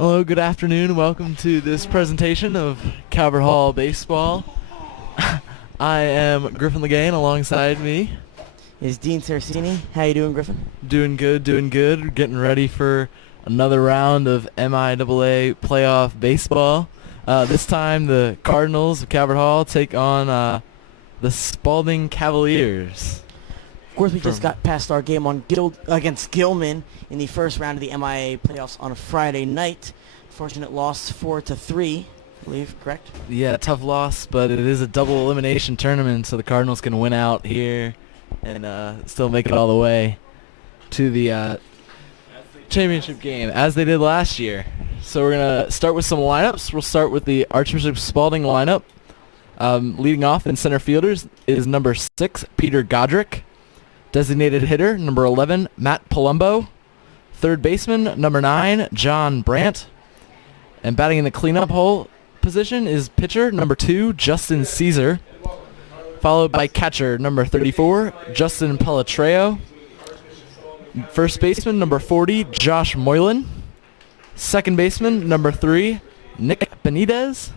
Hello, good afternoon. Welcome to this presentation of Calvert Hall baseball. I am Griffin Legain. Alongside me is Dean Saracini. How you doing, Griffin? Doing good, doing good. Getting ready for another round of MIAA playoff baseball. This time the Cardinals of Calvert Hall take on the Spalding Cavaliers. Of course, we just got past our game on against Gilman in the first round of the MIAA playoffs on a Friday night. Fortunate loss 4-3, I believe, correct? Yeah, tough loss, but it is a double elimination tournament, so the Cardinals can win out here and still make it all the way to the championship game, as they did last year. So we're going to start with some lineups. We'll start with the Archbishop Spalding lineup. Leading off in center fielders is number 6, Peter Godric. Designated hitter, number 11, Matt Palumbo. Third baseman, number 9, John Brandt. And batting in the cleanup hole position is pitcher, number 2, Justin Caesar. Followed by catcher, number 34, Justin Pelatreo. First baseman, number 40, Josh Moylan. Second baseman, number 3, Nick Benitez.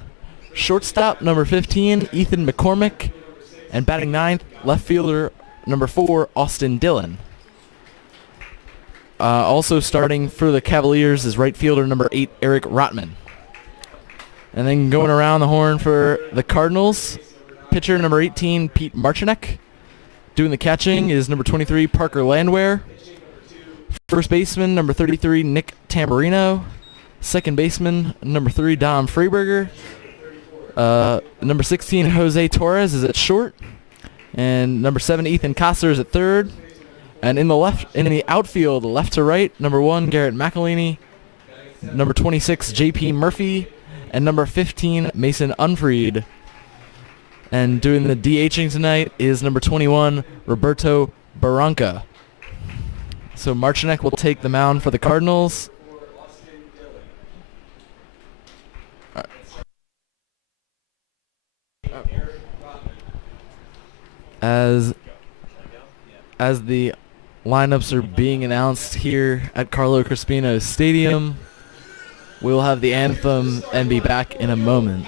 Shortstop, number 15, Ethan McCormick. And batting ninth, left fielder, number 4, Austin Dillon. Also starting for the Cavaliers is right fielder number 8, Eric Rotman. And then going around the horn for the Cardinals, pitcher number 18, Pete Marchinek. Doing the catching is number 23, Parker Landwehr. First baseman, number 33, Nick Tamburino. Second baseman, number 3, Dom Freiberger. Number 16, Jose Torres is at short. And number 7, Ethan Kostler is at third. And in the outfield, left to right, number 1, Garrett McElhaney. Number 26, J.P. Murphy. And number 15, Mason Unfried. And doing the DHing tonight is number 21, Roberto Barranca. So Marchinek will take the mound for the Cardinals. As the lineups are being announced here at Carlo Crispino Stadium, we'll have the anthem and be back in a moment.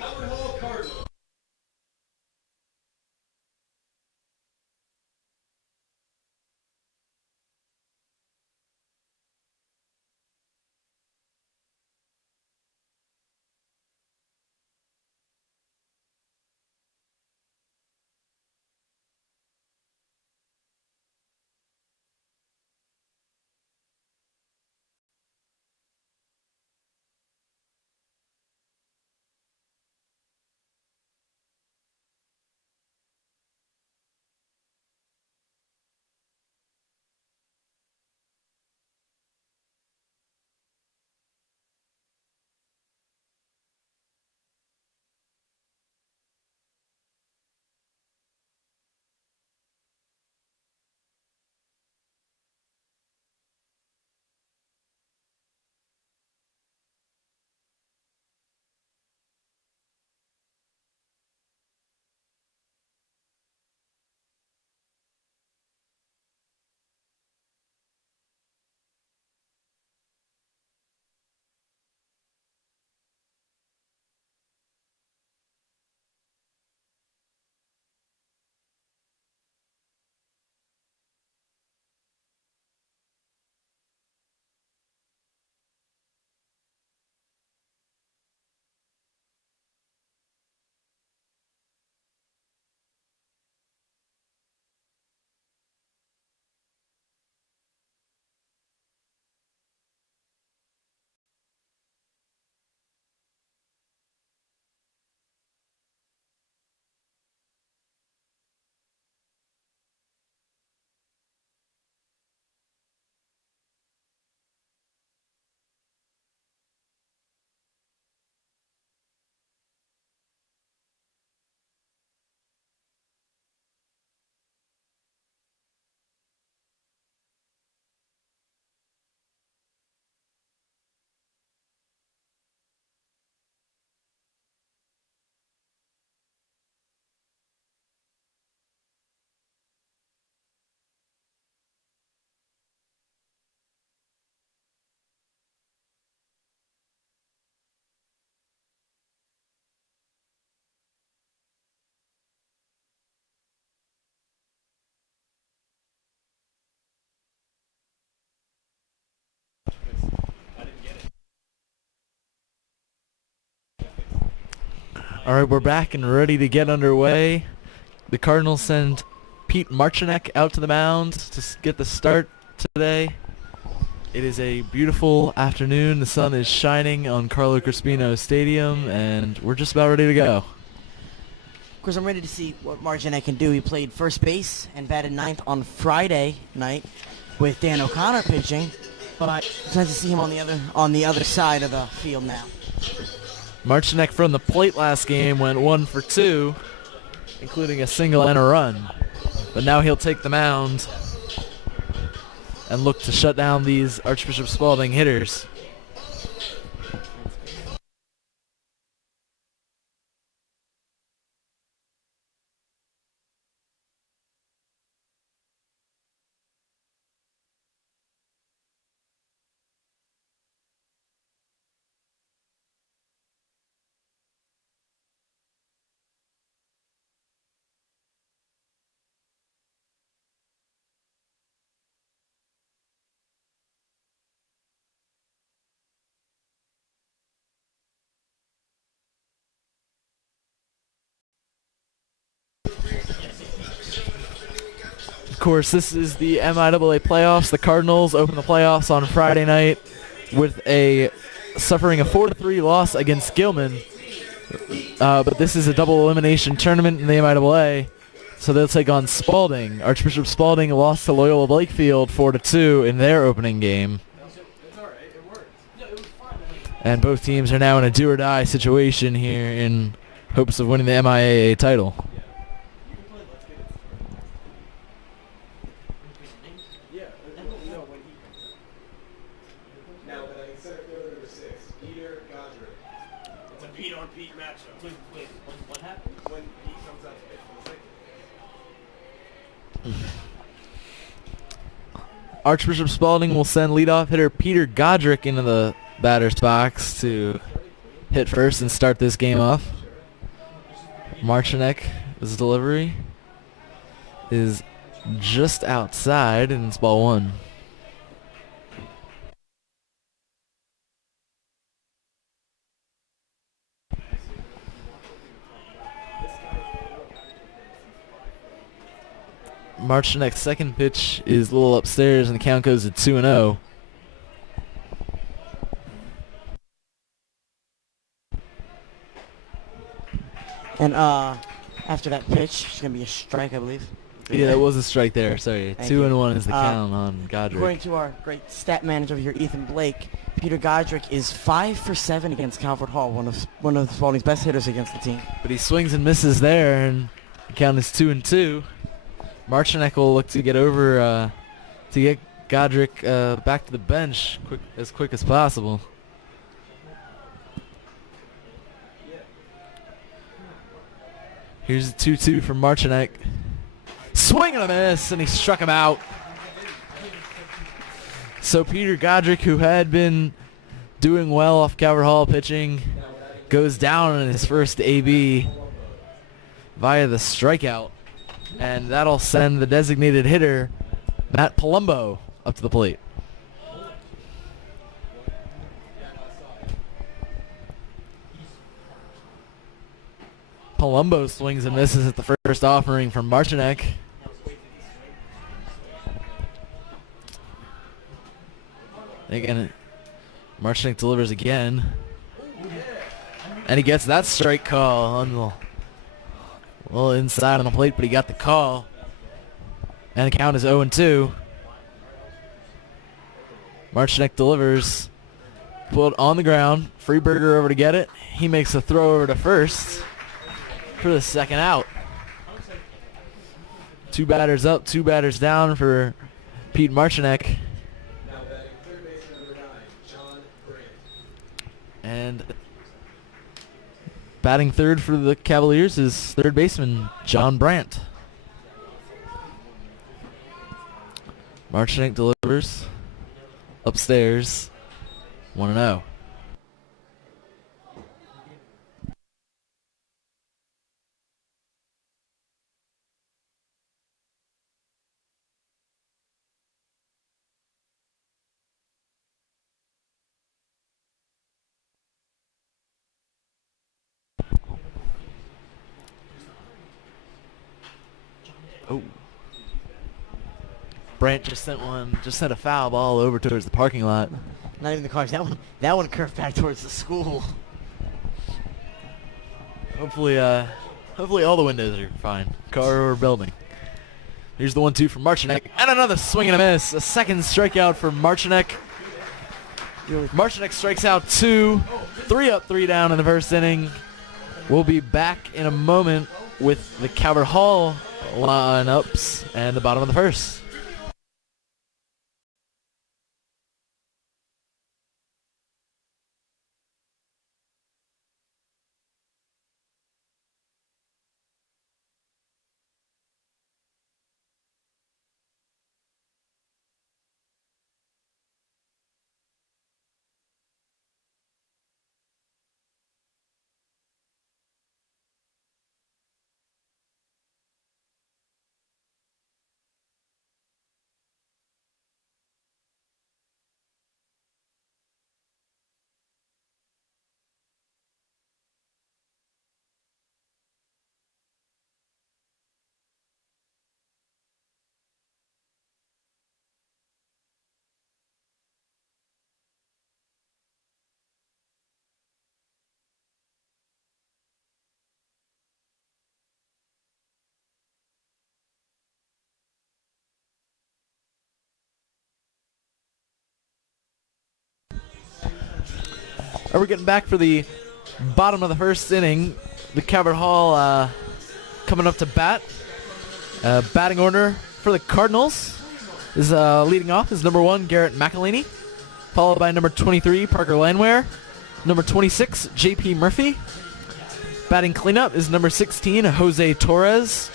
All right, we're back and ready to get underway. The Cardinals send Pete Marchinek out to the mound to get the start today. It is a beautiful afternoon. The sun is shining on Carlo Crispino Stadium, and we're just about ready to go. Of course, I'm ready to see what Marchinek can do. He played first base and batted ninth on Friday night with Dan O'Connor pitching, but it's nice to see him on the other side of the field now. Marchinek from the plate last game went 1 for 2, including a single and a run. But now he'll take the mound and look to shut down these Archbishop Spalding hitters. Of course, this is the MIAA playoffs. The Cardinals open the playoffs on Friday night with suffering a 4-3 loss against Gilman. But this is a double elimination tournament in the MIAA, so they'll take on Spalding. Archbishop Spalding lost to Loyola Blakefield 4-2 in their opening game. And both teams are now in a do-or-die situation here in hopes of winning the MIAA title. Archbishop Spalding will send leadoff hitter Peter Godric into the batter's box to hit first and start this game off. Marchinek, his delivery is just outside, and it's ball 1. Marchinek's second pitch is a little upstairs, and the count goes to 2-0. And after that pitch, it's going to be a strike, I believe. Yeah, that was a strike there. Sorry. Thank 2-1 is the count on Godric. According to our great stat manager over here, Ethan Blake, Peter Godric is 5 for 7 against Calvert Hall, one of Spalding's best hitters against the team. But he swings and misses there, and the count is 2-2. Marchinek will look to get over to get Godric back to the bench as quick as possible. Here's a 2-2 from Marchinek. Swing and a miss, and he struck him out. So Peter Godric, who had been doing well off Calvert Hall pitching, goes down in his first AB via the strikeout. And that'll send the designated hitter, Matt Palumbo, up to the plate. Palumbo swings and misses at the first offering from Marchinek. Again, Marchinek delivers again. And he gets that strike call on the little inside on the plate, but he got the call. And the count is 0-2. Marchinek delivers. Pulled on the ground. Freeberger over to get it. He makes a throw over to first for the second out. 2 batters up, 2 batters down for Pete Marchinek. And batting third for the Cavaliers is third baseman John Brandt. Marchinek delivers upstairs, 1-0. Oh. Brandt just sent a foul ball over towards the parking lot. Not even the cars. That one curved back towards the school. Hopefully all the windows are fine. Car or building. Here's the 1-2 from Marcinek. And another swing and a miss. A second strikeout for Marcinek. Marcinek strikes out 2. 3 up, 3 down in the first inning. We'll be back in a moment with the Calvert Hall lineups and the bottom of the first. We're getting back for the bottom of the first inning. The Calvert Hall coming up to bat. Batting order for the Cardinals is leading off is number 1, Garrett McElhaney, followed by number 23, Parker Landwehr, number 26, J.P. Murphy. Batting cleanup is number 16, Jose Torres.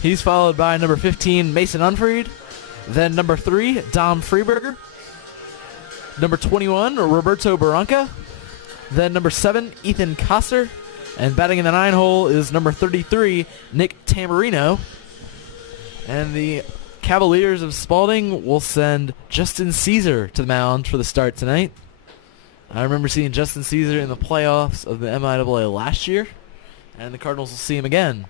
He's followed by number 15, Mason Unfried. Then number 3, Dom Freeberger. Number 21, Roberto Barranca. Then number 7, Ethan Coster. And batting in the 9 hole is number 33, Nick Tamburino. And the Cavaliers of Spalding will send Justin Caesar to the mound for the start tonight. I remember seeing Justin Caesar in the playoffs of the MIAA last year. And the Cardinals will see him again.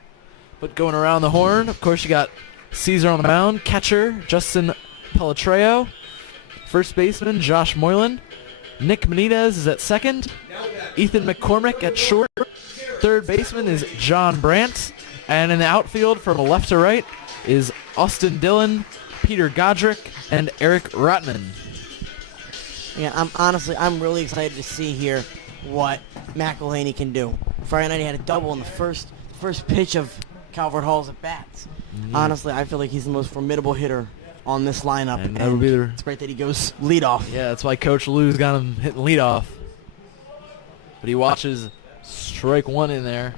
But going around the horn, of course, you got Caesar on the mound. Catcher, Justin Pelatreo. First baseman, Josh Moylan. Nick Benitez is at second. Ethan McCormick at short. Third baseman is John Brandt. And in the outfield from left to right is Austin Dillon, Peter Godric, and Eric Rotman. Yeah, I'm really excited to see here what McElhaney can do. Friday night he had a double in the first pitch of Calvert Hall's at bats. Honestly, I feel like he's the most formidable hitter on this lineup, and it's great that he goes leadoff. Yeah, that's why Coach Lou's got him hitting leadoff. But he watches strike 1 in there.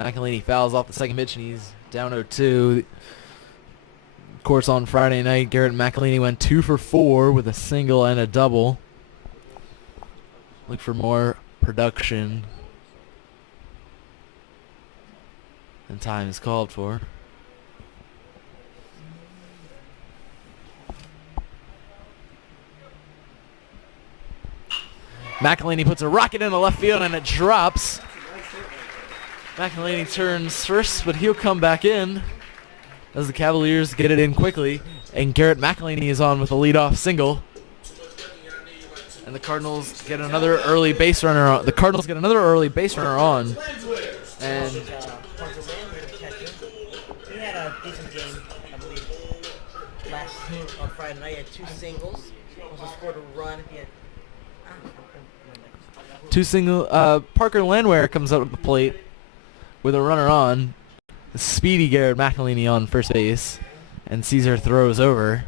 McElhaney fouls off the second pitch, and he's down 0-2. Of course, on Friday night, Garrett McElhaney went 2 for 4 with a single and a double. Look for more production than time is called for. McElhaney puts a rocket in the left field, and it drops. McElhaney turns first, but he'll come back in as the Cavaliers get it in quickly. And Garrett McElhaney is on with a leadoff single. And the Cardinals get another early base runner on. And Parker Landwehr, the catcher, he had a decent game, I believe. On Friday night, he had 2 singles. Also scored a run. He had 2 single. Parker Landwehr comes up to the plate with a runner on. The speedy Garrett McElhaney on first base, and Caesar throws over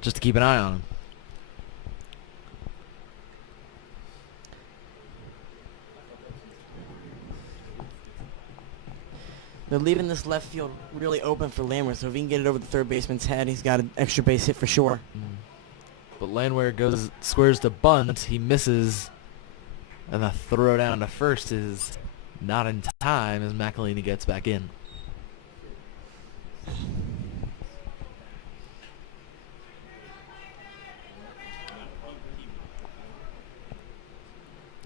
just to keep an eye on him. They're leaving this left field really open for Landwehr, so if he can get it over the third baseman's head, he's got an extra base hit for sure. But Landwehr squares to bunt. He misses, and the throw down to first is not in time as McElhaney gets back in.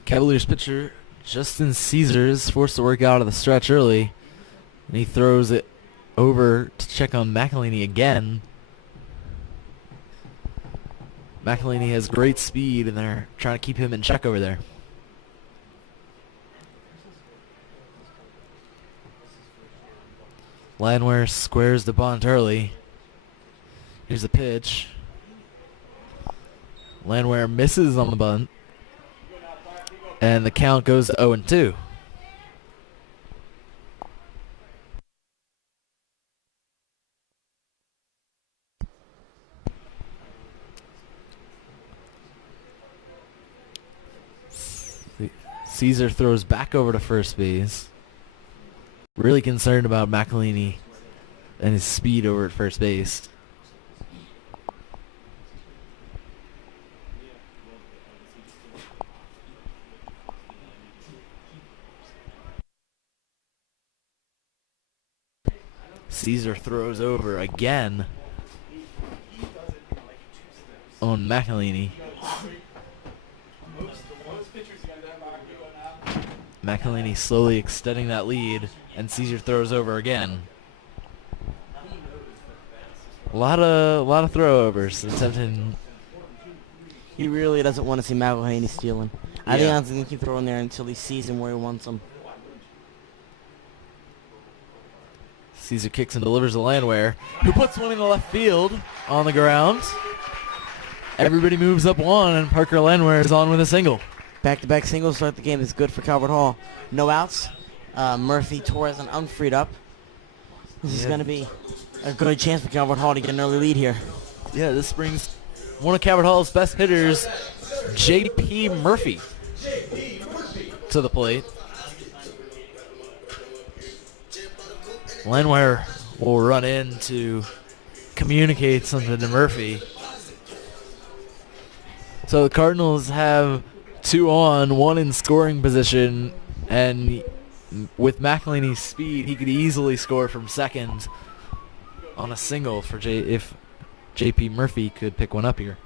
Cavaliers pitcher Justin Caesar is forced to work out of the stretch early, and he throws it over to check on McElhaney again. McElhaney has great speed, and they're trying to keep him in check over there. Landwehr squares the bunt early. Here's the pitch. Landwehr misses on the bunt. And the count goes to 0-2. Caesar throws back over to first base. Really concerned about McElhaney and his speed over at first base. Caesar throws over again on McElhaney. McElhaney slowly extending that lead, and Caesar throws over again. A lot of throwovers attempting. He really doesn't want to see McElhaney stealing. I think I'm going to keep throwing there until he sees him where he wants him. Caesar kicks and delivers to Landwehr, who puts one in the left field on the ground. Everybody moves up one, and Parker Landwehr is on with a single. Back-to-back singles start the game. Is good for Calvert Hall. No outs. Murphy, Torres, and unfreed up. This is going to be a good chance for Calvert Hall to get an early lead here. Yeah, this brings one of Calvert Hall's best hitters, J.P. Murphy, to the plate. Landwehr will run in to communicate something to Murphy. So the Cardinals have 2 on, 1 in scoring position, and with McElhaney's speed, he could easily score from second on a single for if J.P. Murphy could pick one up here.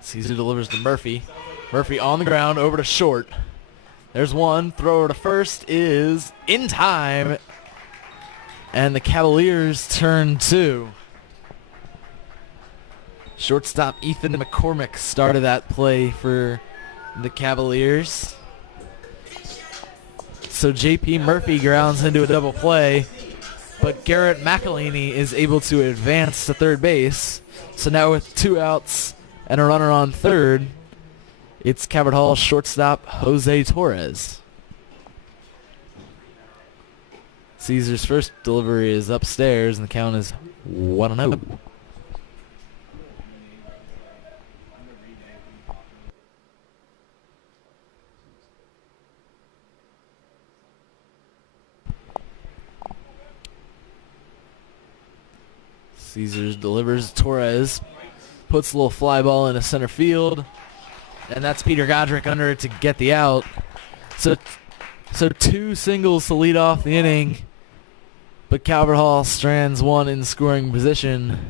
Caesar delivers to Murphy. Murphy on the ground, over to short. There's one. Thrower to first is in time. And the Cavaliers turn 2. Shortstop Ethan McCormick started that play for the Cavaliers. So J.P. Murphy grounds into a double play, but Garrett McElhaney is able to advance to third base. So now with 2 outs and a runner on third, it's Calvert Hall shortstop Jose Torres. Caesar's first delivery is upstairs, and the count is 1-0. Caesar delivers. Torres puts a little fly ball into center field, and that's Peter Godric under it to get the out. So 2 singles to lead off the inning, but Calvert Hall strands 1 in scoring position,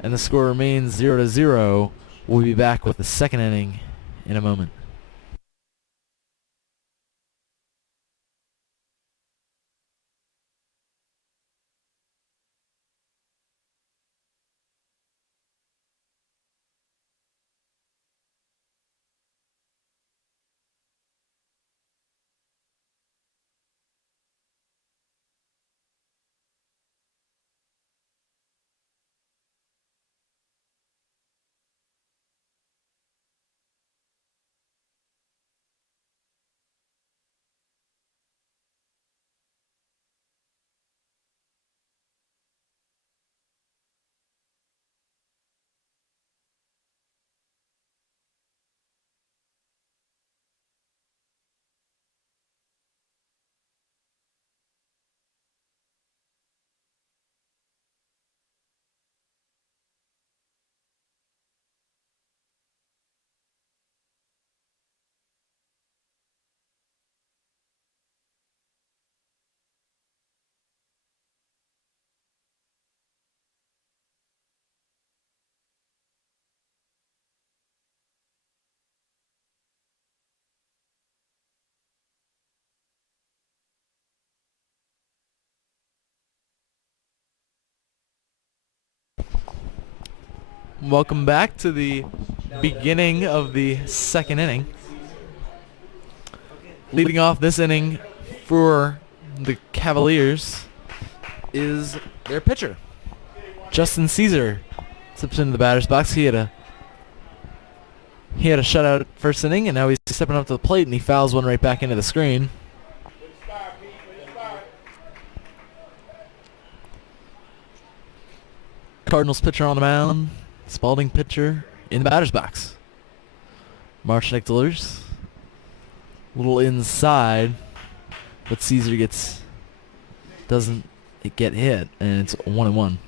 and the score remains 0-0. We'll be back with the second inning in a moment. Welcome back to the beginning of the second inning. Leading off this inning for the Cavaliers is their pitcher, Justin Caesar. Steps into the batter's box. He had a shutout first inning, and now he's stepping up to the plate, and he fouls one right back into the screen. Cardinals pitcher on the mound. Spalding pitcher in the batter's box. Marchnik delivers. A little inside, but Caesar doesn't get hit, and it's 1-1.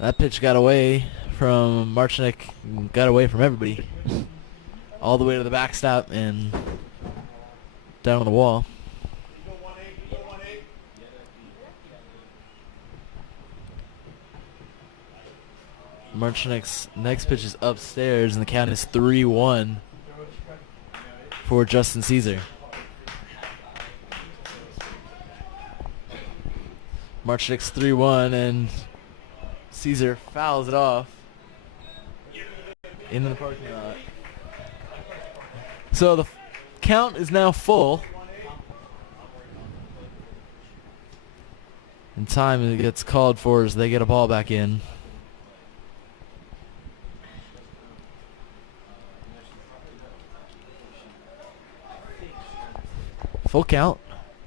That pitch got away from Marchnik, got away from everybody, all the way to the backstop and down on the wall. Marchnik's next pitch is upstairs, and the count is 3-1 for Justin Caesar. Marchnik's 3-1, and Caesar fouls it off into the parking lot. So the count is now full. And time gets called for as they get a ball back in. Full count.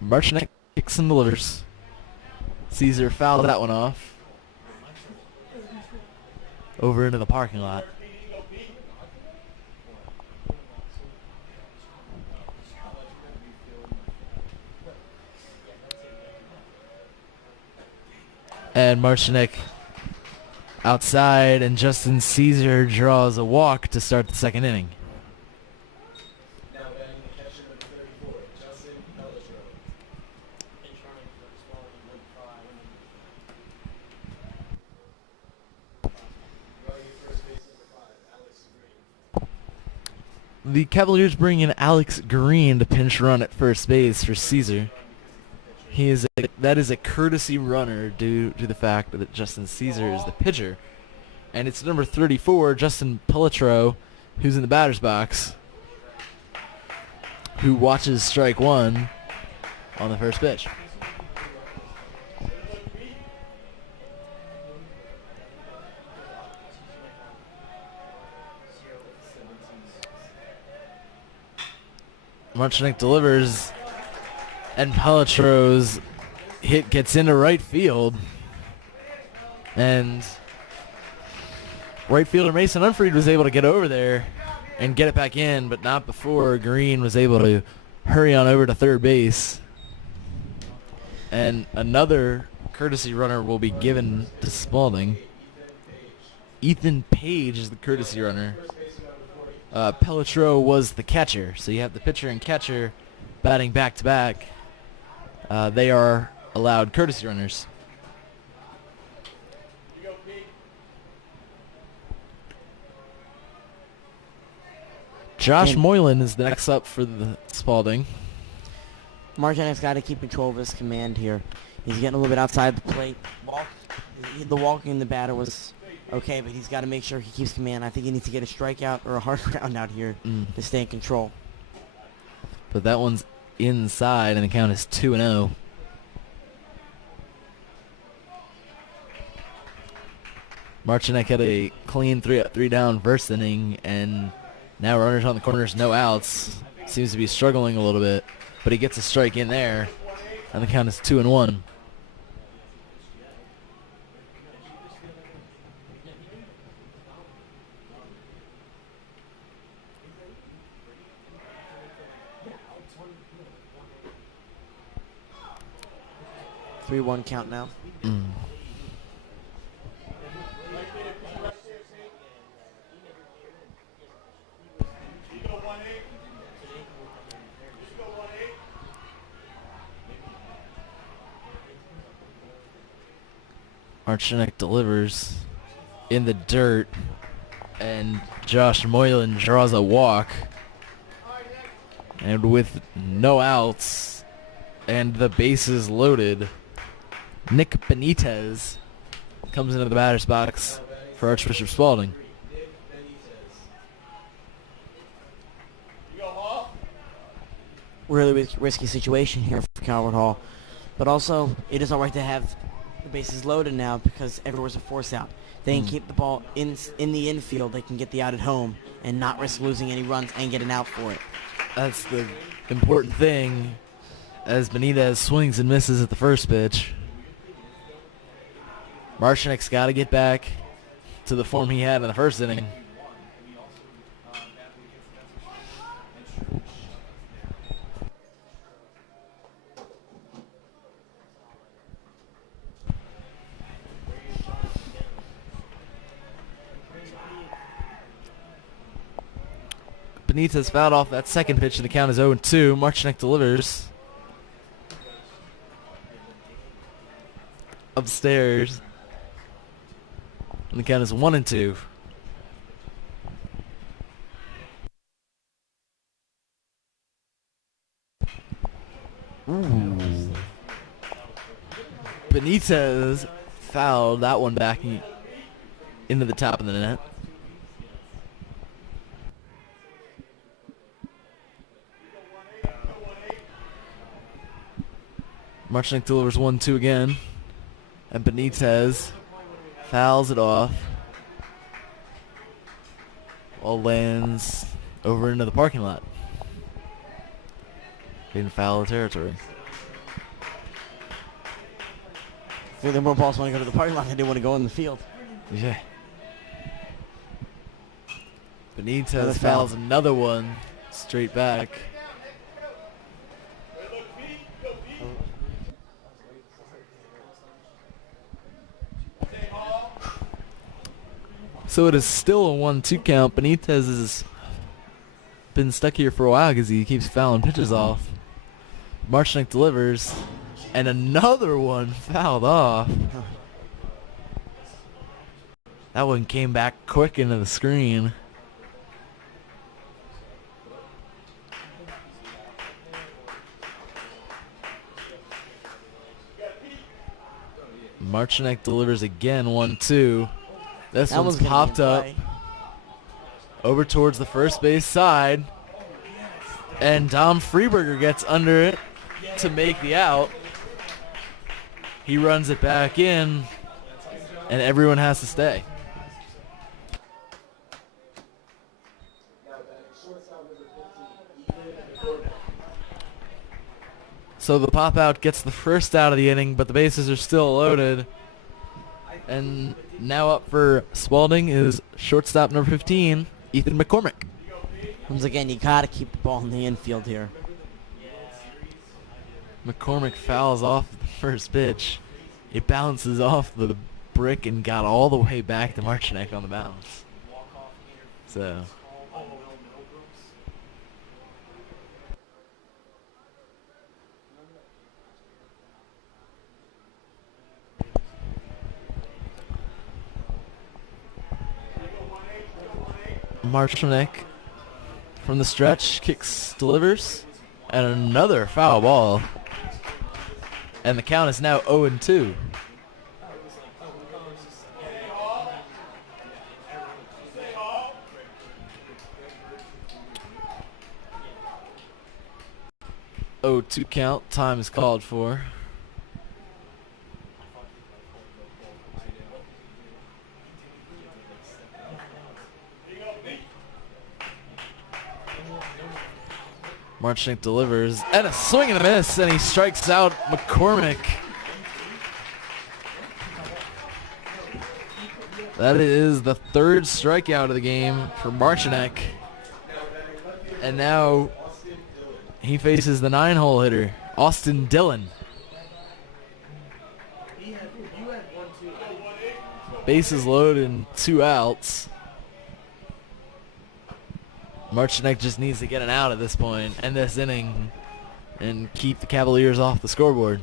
Marchnik kicks and delivers. Caesar fouled that one off. Over into the parking lot. And Marchnik outside, and Justin Caesar draws a walk to start the second inning. The Cavaliers bring in Alex Green to pinch run at first base for Caesar. That is a courtesy runner due to the fact that Justin Caesar is the pitcher. And it's number 34, Justin Pelletreau, who's in the batter's box, who watches strike one on the first pitch. Marchnik delivers, and Pelletreau's hit gets into right field. And right fielder Mason Unfried was able to get over there and get it back in, but not before Green was able to hurry on over to third base. And another courtesy runner will be given to Spalding. Ethan Page is the courtesy runner. Pelletreau was the catcher, so you have the pitcher and catcher batting back-to-back. They are allowed courtesy runners. Josh Moylan is the next up for the Spalding. Marchnik's got to keep control of his command here. He's getting a little bit outside the plate. The walking in the batter was okay, but he's got to make sure he keeps command. I think he needs to get a strikeout or a hard ground out here to stay in control. But that one's inside, and the count is 2-0. Marchnik had a clean 3 down first inning, and now runners on the corners, no outs. Seems to be struggling a little bit, but he gets a strike in there, and the count is 2-1. Three 3-1 count now. Marchnik delivers in the dirt, and Josh Moylan draws a walk. And with no outs and the bases loaded, Nick Benitez comes into the batter's box for Archbishop Spalding. Really risky situation here for Calvert Hall. But also, it is all right to have the bases loaded now because everywhere's a force out. They can keep the ball in the infield. They can get the out at home and not risk losing any runs and get an out for it. That's the important thing as Benitez swings and misses at the first pitch. Marchinek's got to get back to the form he had in the first inning. Benitez fouled off that second pitch, and the count is 0-2. Marchinek delivers. Upstairs. And the count is 1-2. Ooh. Benitez fouled that one back into the top of the net. Marchinek delivers 1-2 again. And Benitez fouls it off. Ball lands over into the parking lot. In foul territory. I think there more balls want to go to the parking lot than they want to go in the field. Yeah. Benitez fouls another one straight back. So it is still a 1-2 count. Benitez has been stuck here for a while because he keeps fouling pitches off. Marchinek delivers, and another one fouled off. That one came back quick into the screen. Marchinek delivers again, 1-2. This one's popped up over towards the first base side. And Dom Freeberger gets under it to make the out. He runs it back in, and everyone has to stay. So the pop out gets the first out of the inning, but the bases are still loaded. And now up for Spalding is shortstop number 15, Ethan McCormick. Once again, you got to keep the ball in the infield here. McCormick fouls off the first pitch. It bounces off the brick and got all the way back to Marchinek on the bounce. So Marchinek from the stretch kicks, delivers, and another foul ball. And the count is now 0-2. Oh, 2 count. Time is called for. Marchinek delivers, and a swing and a miss, and he strikes out McCormick. That is the third strikeout of the game for Marchinek. And now he faces the 9-hole hitter, Austin Dillon. Bases loaded and 2 outs. Marchinek just needs to get an out at this point, end this inning, and keep the Cavaliers off the scoreboard.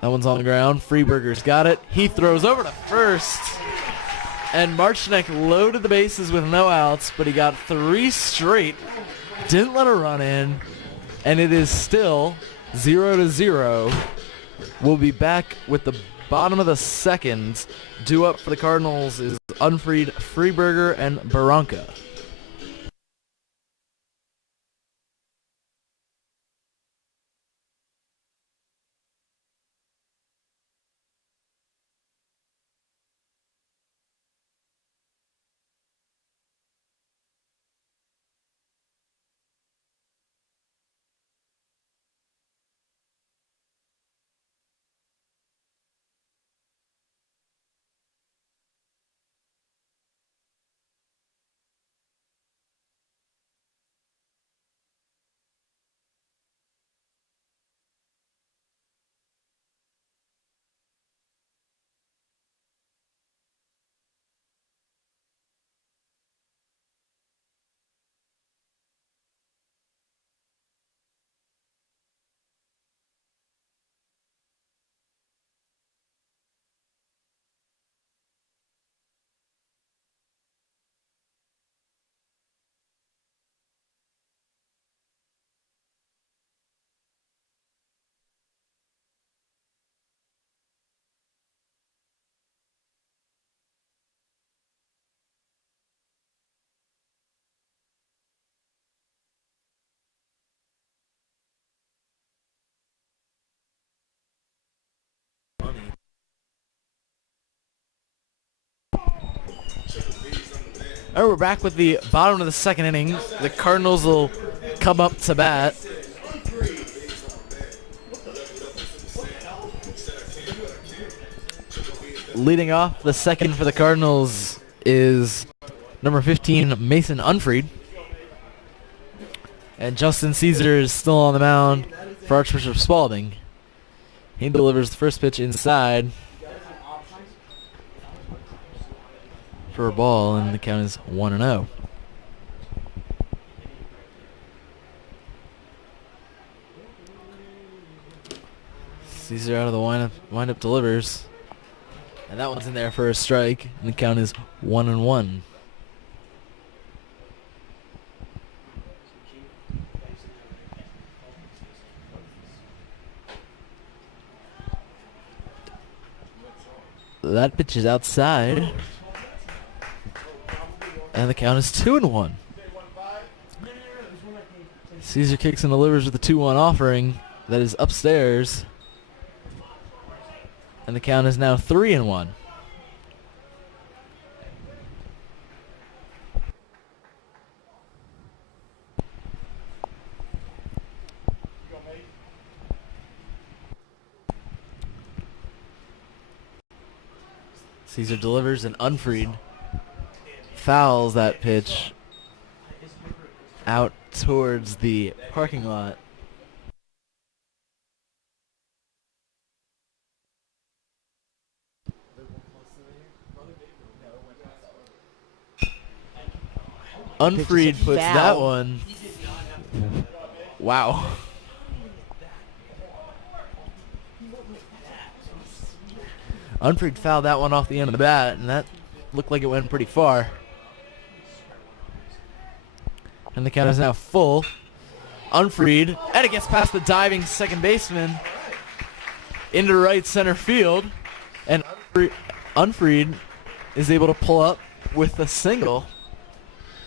That one's on the ground. Freeberger's got it. He throws over to first. And Marchinek loaded the bases with no outs, but he got 3 straight. Didn't let a run in. And it is still 0-0. We'll be back with the bottom of the second. Due up for the Cardinals is Unfried, Freeberger, and Barranca. All right, we're back with the bottom of the second inning. The Cardinals will come up to bat. Leading off the second for the Cardinals is number 15, Mason Unfried. And Justin Caesar is still on the mound for Archbishop Spalding. He delivers the first pitch inside for a ball, and the count is 1-0. Caesar out of the windup delivers. And that one's in there for a strike, and the count is 1-1. That pitch is outside. And the count is 2-1. Caesar kicks and delivers with a 2-1 offering that is upstairs. And the count is now 3-1. Caesar delivers, and Unfried fouls that pitch out towards the parking lot. Unfried puts that one. Wow. Unfried fouled that one off the end of the bat, and that looked like it went pretty far. And the count is now full. Unfried, and it gets past the diving second baseman into right center field. And Unfried is able to pull up with a single.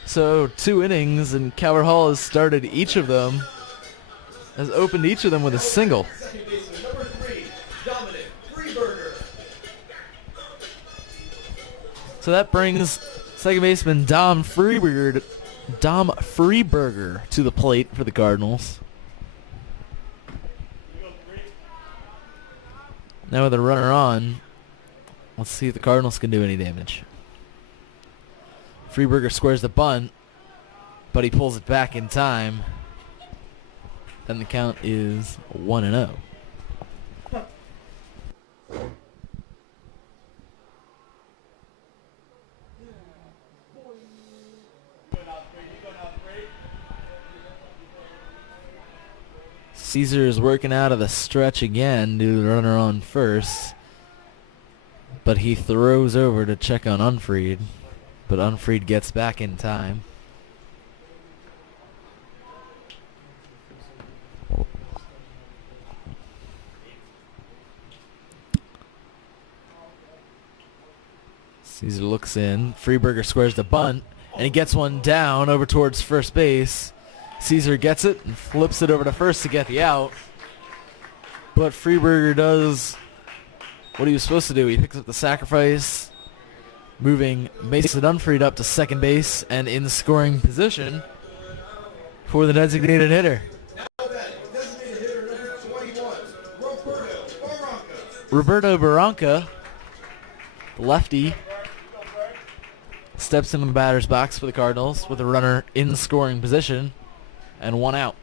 So 2 innings, and Calvert Hall has started each of them, has opened each of them with a single. So that brings second baseman Dom Freeberger to the plate for the Cardinals. Now with a runner on, let's see if the Cardinals can do any damage. Freeberger squares the bunt, but he pulls it back in time. Then the count is 1-0. Caesar is working out of the stretch again due to the runner on first. But he throws over to check on Unfried. But Unfried gets back in time. Caesar looks in. Freeberger squares the bunt, and he gets one down over towards first base. Caesar gets it and flips it over to first to get the out. But Freeberger does what he was supposed to do. He picks up the sacrifice, moving Mason Unfried up to second base and in scoring position for the designated hitter. Roberto Barranca, lefty, steps into the batter's box for the Cardinals with a runner in scoring position and one out.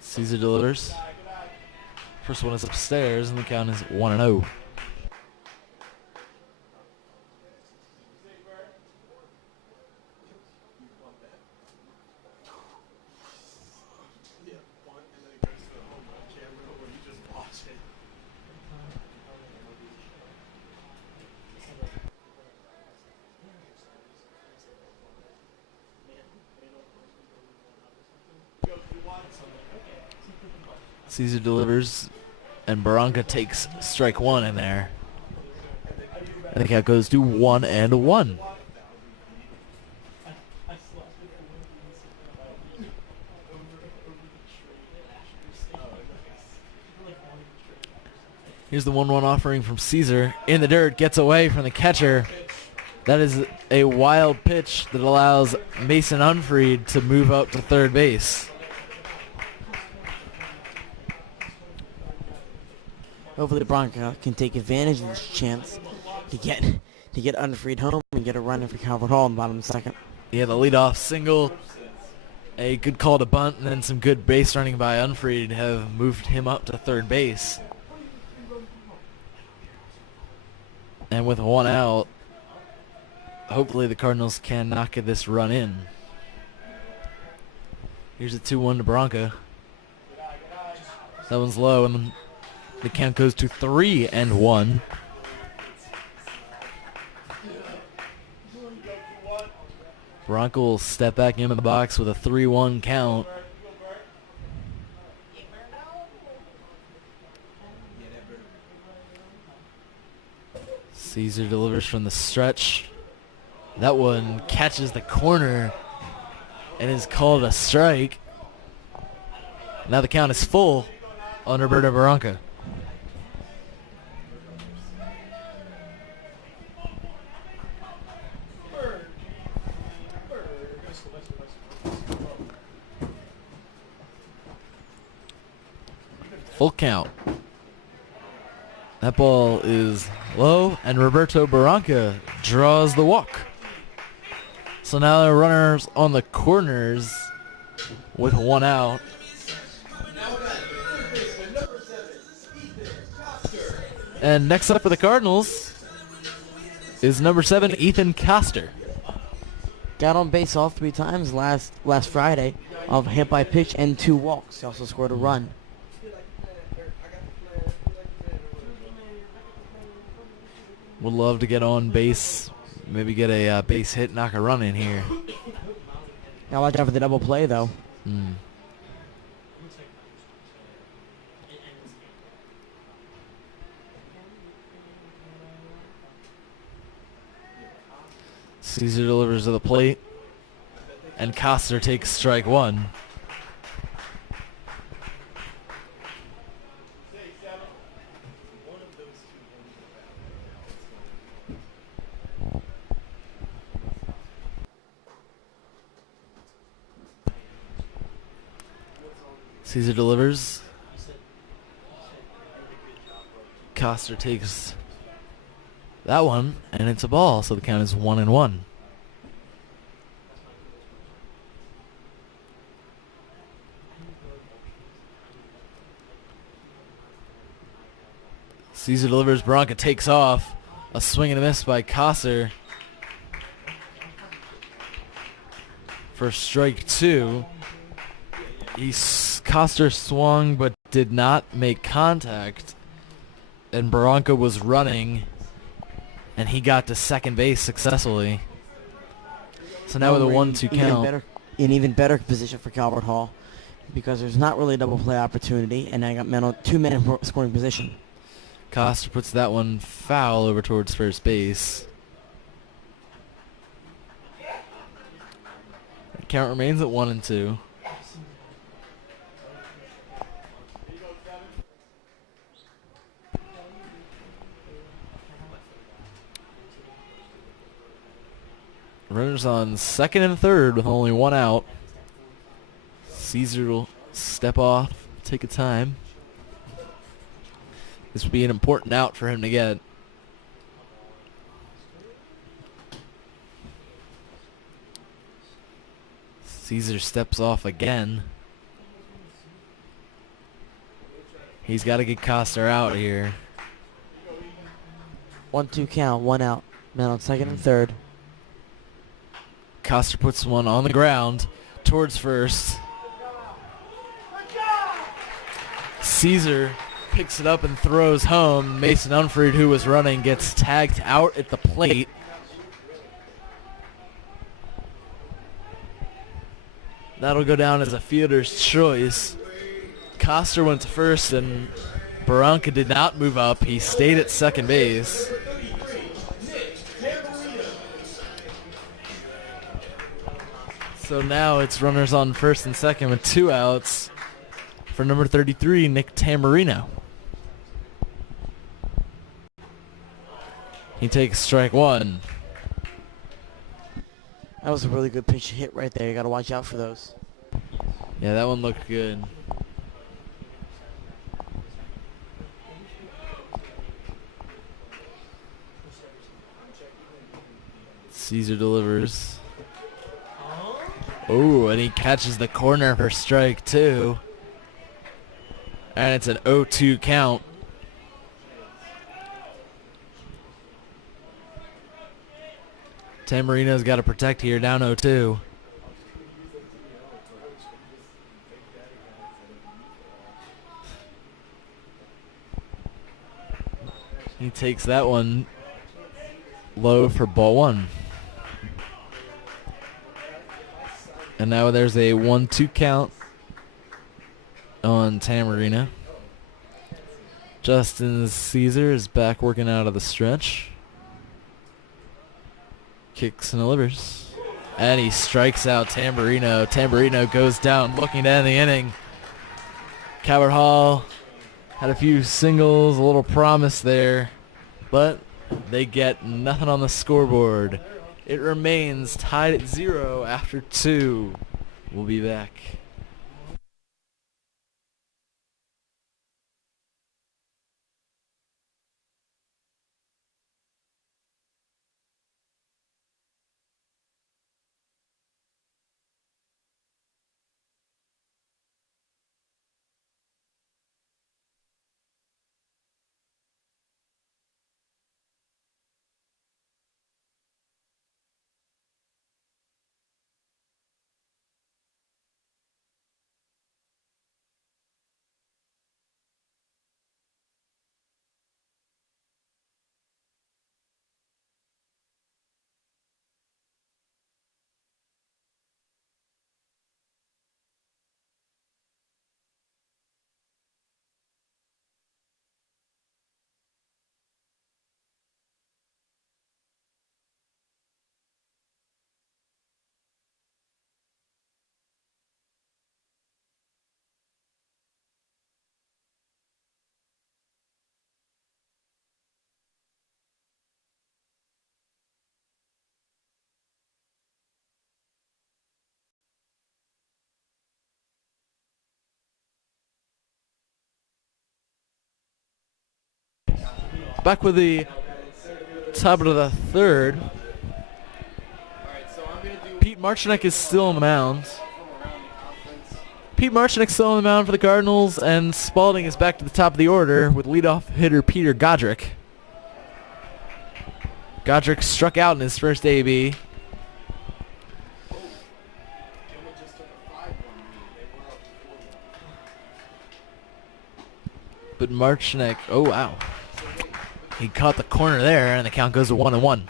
Caesar delivers. First one is upstairs, and the count is 1-0. Caesar delivers, and Barranca takes strike one in there. And the count goes to 1-1. Here's the 1-1 offering from Caesar. In the dirt, gets away from the catcher. That is a wild pitch that allows Mason Unfried to move up to third base. Hopefully, the Bronco can take advantage of this chance to get Unfried home and get a run in for Calvert Hall in the bottom of the second. Yeah, the leadoff single, a good call to bunt, and then some good base running by Unfried have moved him up to third base. And with one out, hopefully the Cardinals can knock this run in. Here's a 2-1 to Barranca. That one's low, and the count goes to 3-1. Barranca will step back into the box with a 3-1 count. Caesar delivers from the stretch. That one catches the corner and is called a strike. Now the count is full on Roberto Barranca. Full count. That ball is low, and Roberto Barranca draws the walk. So now the runners on the corners with one out. And next up for the Cardinals is number 7, Ethan Coster. Got on base all 3 times last Friday of hit by pitch and 2 walks. He also scored a run. Would love to get on base, maybe get a base hit, knock a run in here. Now watch out for the double play, though. Caesar delivers to the plate, and Coster takes strike one. Caesar delivers. Coster takes that one, and it's a ball, so the count is 1-1. Caesar delivers, Barranca takes off. A swing and a miss by Coster for strike 2. Coster swung but did not make contact and Barranca was running, and he got to second base successfully. So now with a 1-2 count. An even better position for Calvert Hall because there's not really a double play opportunity, and I got 2 men in scoring position. Costa puts that one foul over towards first base. The count remains at 1-2. Runners on second and third with only 1 out. Caesar will step off, take a time. This would be an important out for him to get. Caesar steps off again. He's got to get Costa out here. 1-2 count, 1 out. Man on second and third. Costa puts one on the ground towards first. Caesar picks it up and throws home. Mason Unfried, who was running, gets tagged out at the plate. That'll go down as a fielder's choice. Costa went to first, and Barranca did not move up. He stayed at second base. So now it's runners on first and second with 2 outs for number 33, Nick Tamburino. He takes strike 1. That was a really good pitch hit right there. You got to watch out for those. Yeah, that one looked good. Caesar delivers. Oh, and he catches the corner for strike 2. And it's an 0-2 count. Tamburino's got to protect here, down 0-2. He takes that one low for ball 1. And now there's a 1-2 count on Tamburino. Justin Caesar is back working out of the stretch. Kicks and delivers. And he strikes out Tamburino. Tamburino goes down looking to end the inning. Calvert Hall had a few singles, a little promise there, but they get nothing on the scoreboard. It remains tied at 0 after 2. We'll be back. Back with the top of the third. Pete Marchinek is still on the mound. Pete Marchinek still on the mound for the Cardinals, and Spalding is back to the top of the order with leadoff hitter Peter Godric. Godric struck out in his first AB. But Marchinek, oh wow. He caught the corner there, and the count goes to 1-1.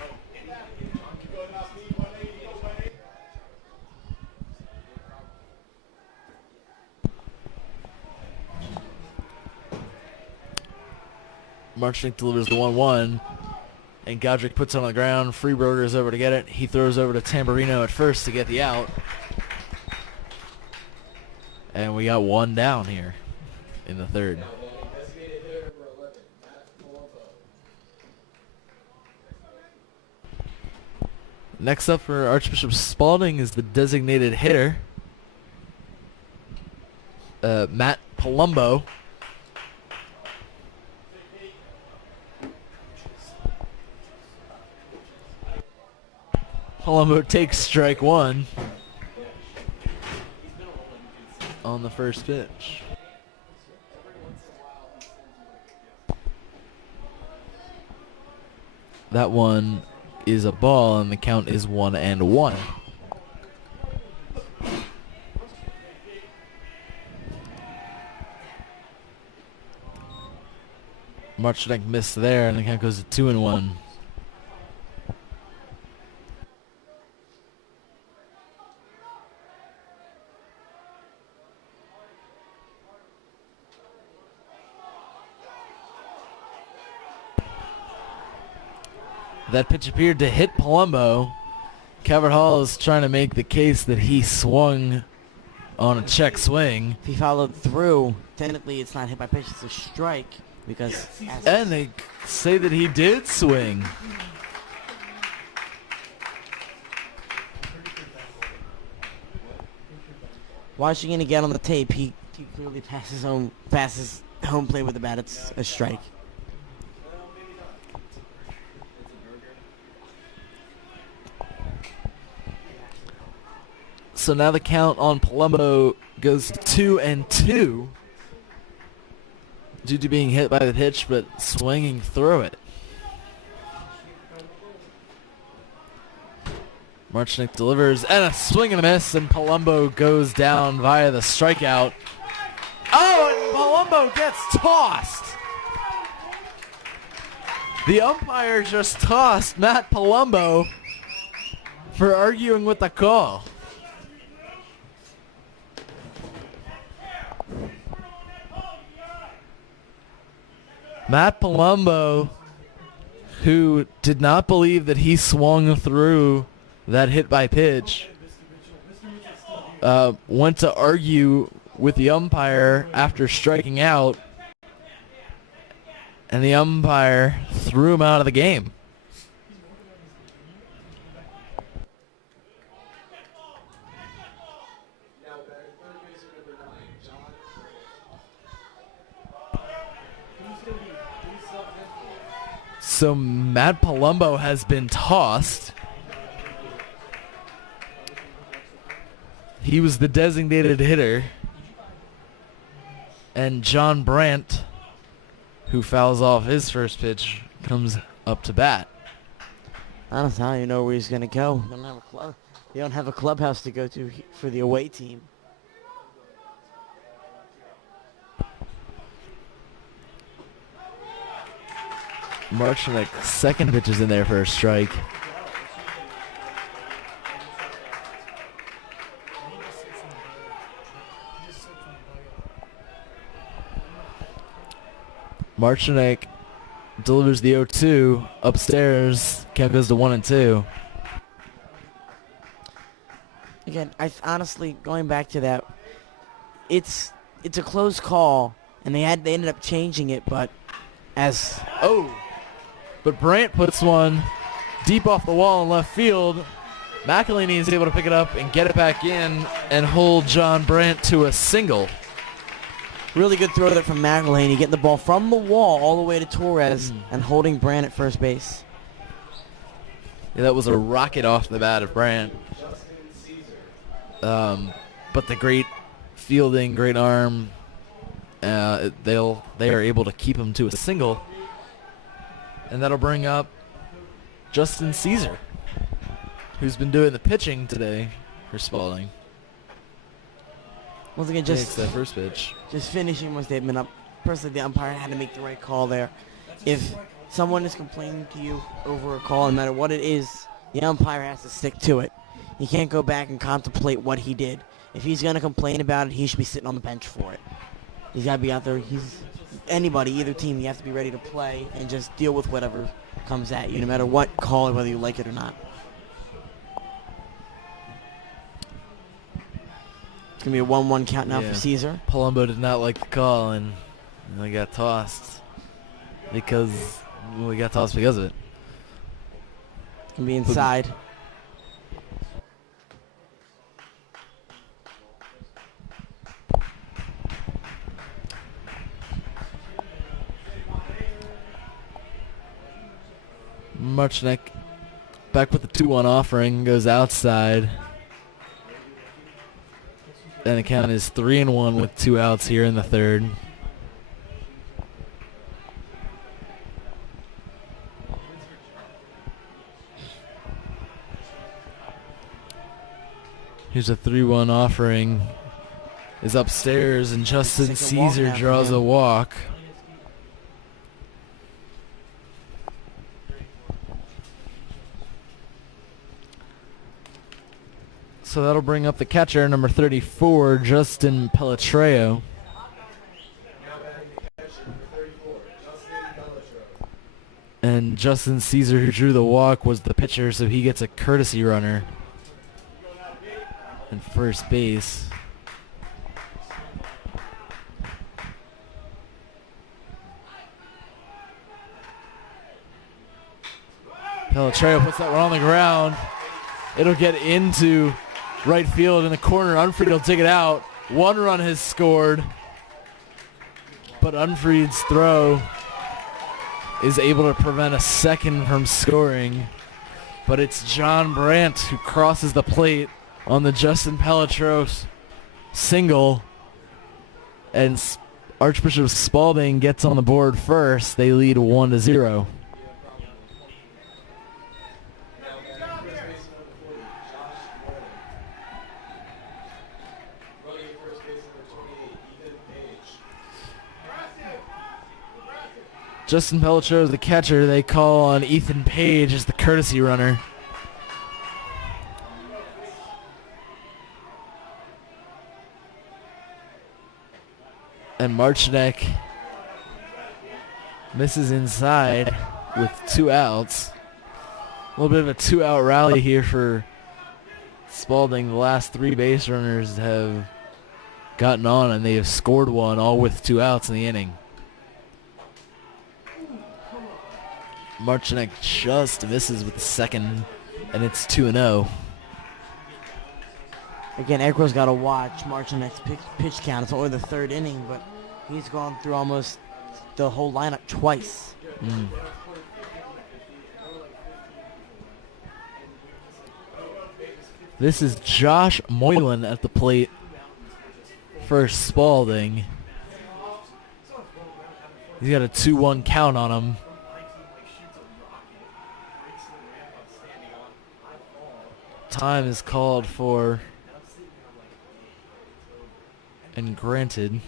Marchnik delivers the 1-1, and Godric puts it on the ground. Freeburger's over to get it. He throws over to Tamburino at first to get the out. And we got one down here in the third. Next up for Archbishop Spalding is the designated hitter, Matt Palumbo. Palumbo takes strike one on the first pitch. That one is a ball, and the count is 1-1. Marchnik missed there, and the count goes to 2-1. That pitch appeared to hit Palumbo. Calvert Hall is trying to make the case that he swung on a check swing. If he followed through, technically it's not hit by pitch, it's a strike. Because and they say that he did swing. Watching it again on the tape, he clearly passes home plate with the bat. It's a strike. So now the count on Palumbo goes to 2-2 due to being hit by the pitch but swinging through it. Marchnik delivers and a swing and a miss, and Palumbo goes down via the strikeout. Oh, and Palumbo gets tossed. The umpire just tossed Matt Palumbo for arguing with the call. Matt Palumbo, who did not believe that he swung through that hit by pitch, went to argue with the umpire after striking out, and the umpire threw him out of the game. So Matt Palumbo has been tossed. He was the designated hitter. And John Brandt, who fouls off his first pitch, comes up to bat. Honestly, I don't even know where he's going to go. They don't have a clubhouse to go to for the away team. Marchnik's second pitch is in there for a strike. Marchnik delivers the 0-2 upstairs. Count goes to 1-2. Again, honestly, going back to that, it's a close call, and they ended up changing it, but but Brandt puts one deep off the wall in left field. McElhaney is able to pick it up and get it back in and hold John Brandt to a single. Really good throw there from McElhaney, getting the ball from the wall all the way to Torres and holding Brandt at first base. Yeah, that was a rocket off the bat of Brandt. But the great fielding, great arm, they are able to keep him to a single. And that'll bring up Justin Caesar, who's been doing the pitching today for Spalding. Once again, Takes that first pitch. Just finishing once they've been up. Personally, the umpire had to make the right call there. If someone is complaining to you over a call, no matter what it is, the umpire has to stick to it. He can't go back and contemplate what he did. If he's going to complain about it, he should be sitting on the bench for it. He's got to be out there. Anybody, either team, you have to be ready to play and just deal with whatever comes at you, no matter what call, whether you like it or not. It's going to be a 1-1 count now for Caesar. Palumbo did not like the call, and they got tossed because of it. It's going to be inside. Marchnek back with the 2-1 offering, goes outside. And the count is 3-1 with 2 outs here in the third. Here's a 3-1 offering. Is upstairs, and Justin Caesar draws a walk. So that'll bring up the catcher, number 34, Justin Pelletreo. And Justin Caesar, who drew the walk, was the pitcher, so he gets a courtesy runner in first base. Pelletreo puts that one on the ground. It'll get into right field in the corner. Unfried will dig it out. 1 run has scored, but Unfried's throw is able to prevent a second from scoring. But it's John Brandt who crosses the plate on the Justin Pelletreo single, and Archbishop Spalding gets on the board first. They lead 1-0. Justin Pelletreo is the catcher. They call on Ethan Page as the courtesy runner. And Marchnek misses inside with 2 outs. A little bit of a 2-out rally here for Spalding. The last 3 base runners have gotten on, and they have scored 1, all with 2 outs in the inning. Marchnek just misses with the second, and it's 2-0. Again, Egro's got to watch Marchnek's pitch count. It's only the 3rd inning, but he's gone through almost the whole lineup twice. This is Josh Moylan at the plate for Spalding. He's got a 2-1 count on him. Time is called for and granted.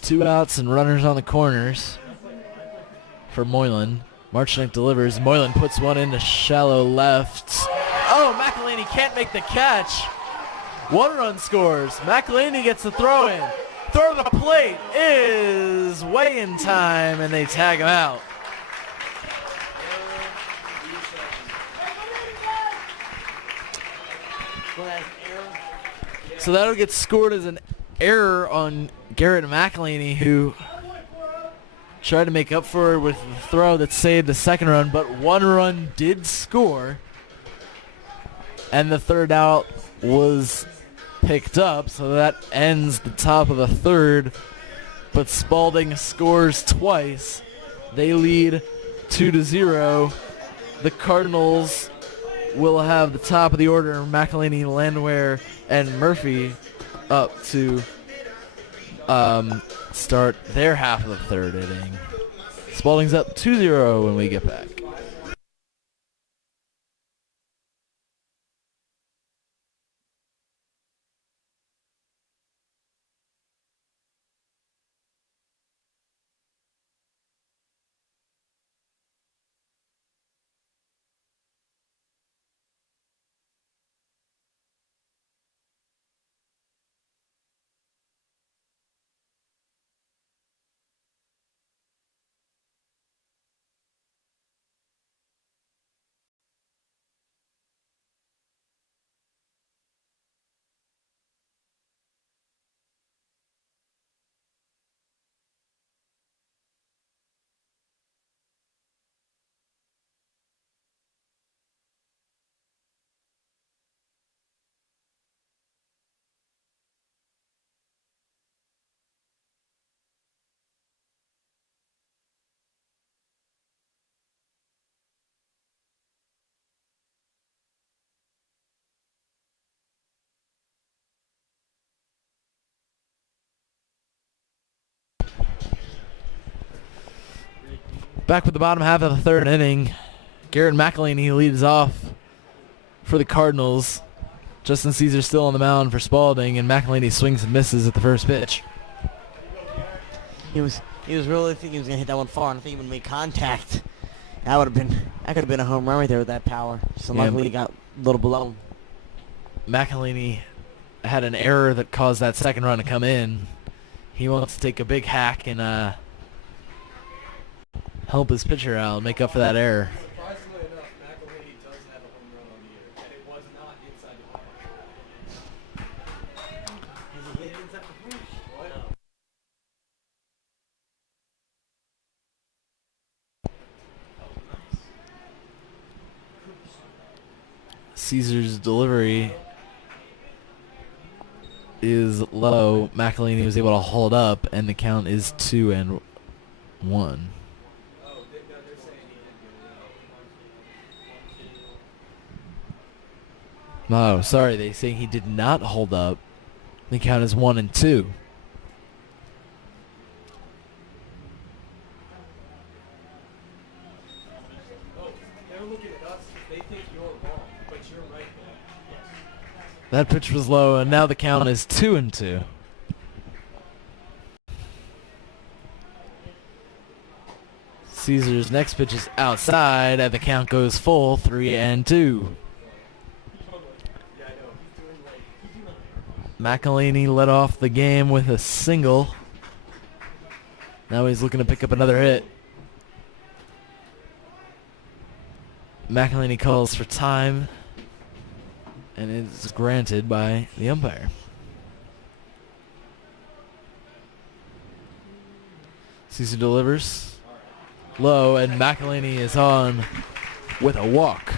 2 outs and runners on the corners for Moylan. Marchnek delivers. Moylan puts one into shallow left. Oh, McElhaney can't make the catch. 1 run scores. McElhaney gets the throw in. Throw to the plate is way in time, and they tag him out. So that'll get scored as an error on Garrett McElhaney, who tried to make up for it with the throw that saved the 2nd run, but 1 run did score, and the 3rd out was picked up, so that ends the top of the 3rd, but Spalding scores twice. They lead 2-0. The Cardinals will have the top of the order, McElhaney, Landwehr, and Murphy, up to start their half of the 3rd inning. Spalding's up 2-0 when we get back. Back with the bottom half of the third inning. Garrett McElhaney leads off for the Cardinals. Justin Caesar still on the mound for Spalding, and McElhaney swings and misses at the first pitch. He was really thinking he was gonna hit that one far, and I think he would make contact. That could have been a home run right there with that power. So luckily he got a little below. McElhaney had an error that caused that second run to come in. He wants to take a big hack and help his pitcher out, make up for that error. Surprisingly enough, McElhaney does have a home run on the year, and it was not inside the park. Has he hit inside the park? What? Caesar's delivery is low. McElhaney was able to hold up, and the count is 2-1. No, sorry, they say he did not hold up. The count is 1-2. They're looking at us. They think you're wrong, but you're right there. That pitch was low, and now the count is 2-2. Caesar's next pitch is outside, and the count goes full, 3-2. McElhaney led off the game with a single. Now he's looking to pick up another hit. McElhaney calls for time, and it's granted by the umpire. Caesar delivers low, and McElhaney is on with a walk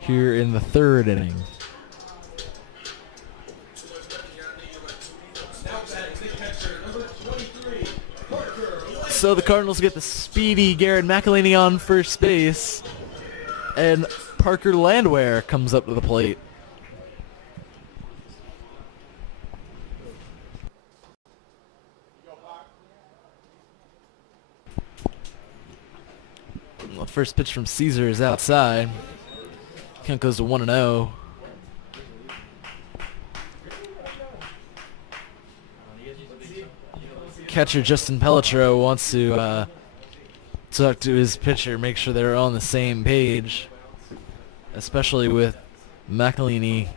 here in the third inning. So the Cardinals get the speedy Garrett McElhaney on first base, and Parker Landwehr comes up to the plate. The first pitch from Caesar is outside. Count goes to 1-0. Catcher Justin Pelletro wants to talk to his pitcher, make sure they're on the same page, especially with McElhaney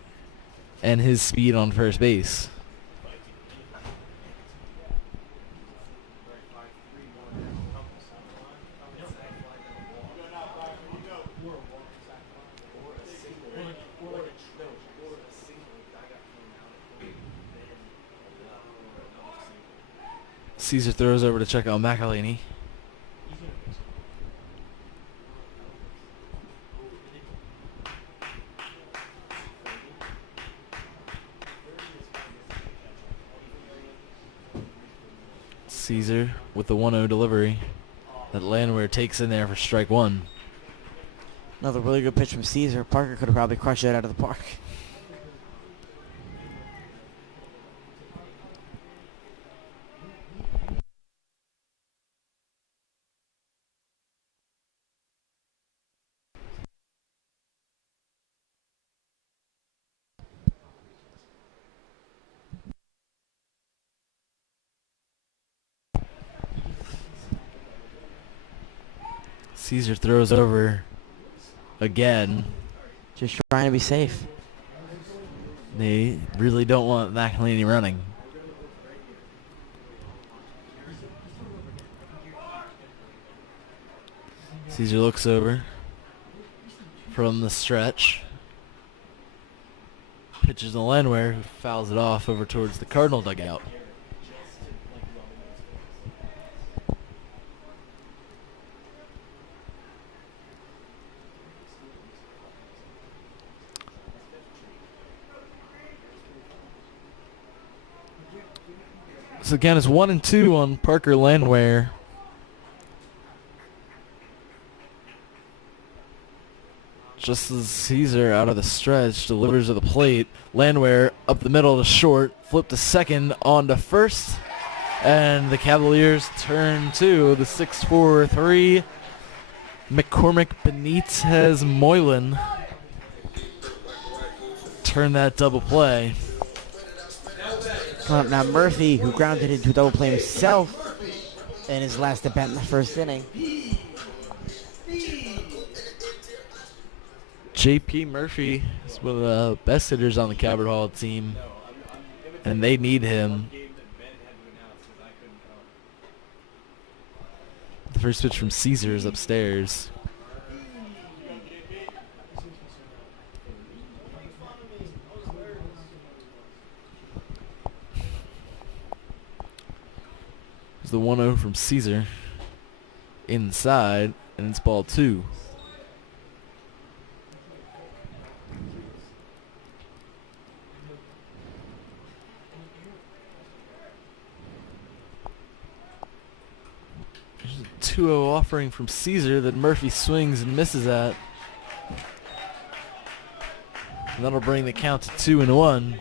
and his speed on first base. Caesar throws over to check on McElhaney. Caesar with the 1-0 delivery that Landwehr takes in there for strike one. Another really good pitch from Caesar. Parker could have probably crushed it out of the park. Caesar throws over again. Just trying to be safe. They really don't want McElhaney running. Caesar looks over from the stretch. Pitches to Landwehr, who fouls it off over towards the Cardinal dugout. So again, it's 1-2 on Parker Landwehr. Just as Caesar out of the stretch delivers to the plate, Landwehr up the middle to short, flip to second, on to first, And the Cavaliers turn to the 6-4-3. McCormick Benitez Moylan turn that double play. Now Murphy, who grounded into a double play himself in his last at bat in the first inning. J.P. Murphy is one of the best hitters on the Calvert Hall team, and they need him. The first pitch from Caesar is upstairs. There's the 1-0 from Caesar. Inside, and it's ball 2. There's a 2-0 offering from Caesar that Murphy swings and misses at. And that'll bring the count to 2-1.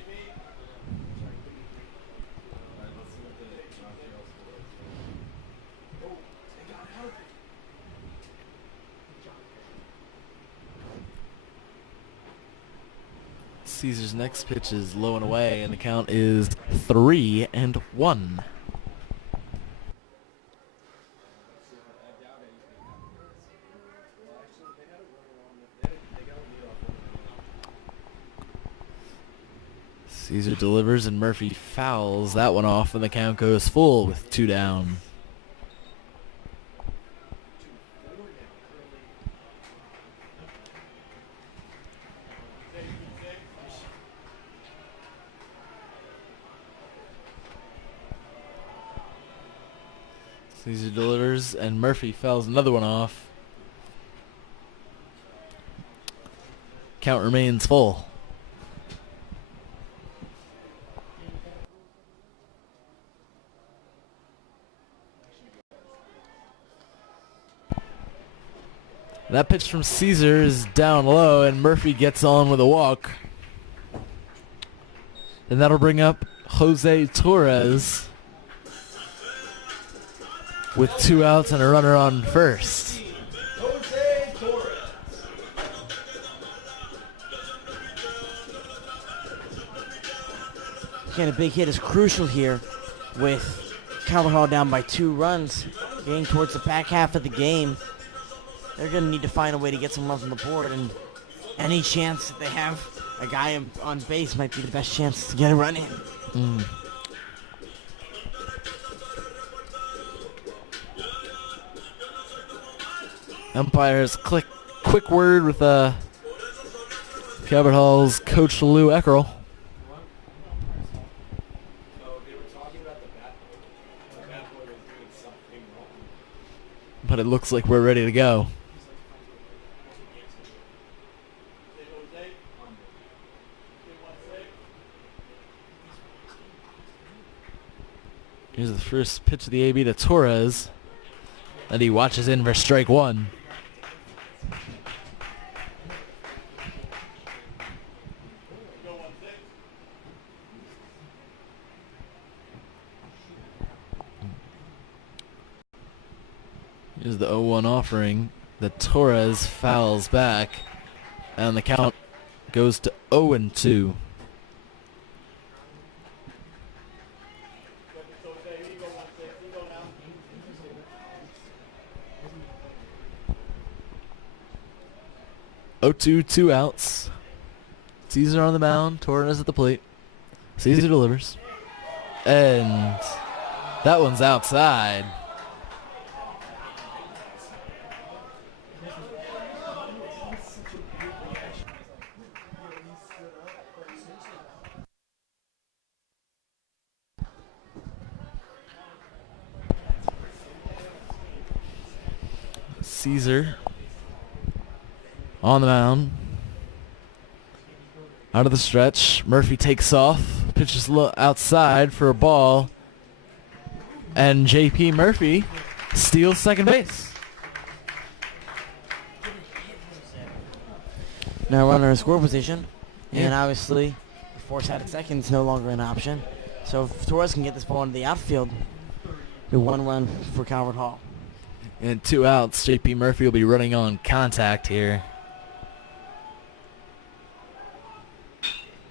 Caesar's next pitch is low and away, and the count is 3-1. Caesar delivers, and Murphy fouls that one off, and the count goes full with 2 down. Caesar delivers, and Murphy fouls another one off. Count remains full. That pitch from Caesar is down low, and Murphy gets on with a walk. And that'll bring up Jose Torres with 2 outs and a runner on first. Jose Torres. Again, a big hit is crucial here with Calvert Hall down by 2 runs, getting towards the back half of the game. They're going to need to find a way to get some runs on the board, and any chance that they have a guy on base might be the best chance to get a run in. Umpires quick word with Calvert Hall's coach Lou Eckerl. But it looks like we're ready to go. Here's the first pitch of the AB to Torres. And he watches in for strike 1. Here's the 0-1 offering that Torres fouls back, and the count goes to 0-2. Oh-2, 2 outs. Caesar on the mound, Torres at the plate. Caesar delivers. And that one's outside. Caesar on the mound. Out of the stretch. Murphy takes off. Pitches outside for a ball. And J.P. Murphy steals second base. Now runner in score position. Yeah. And obviously, force out at second is no longer an option. So if Torres can get this ball into the outfield, The 1 run for Calvert Hall. And 2 outs. J.P. Murphy will be running on contact here.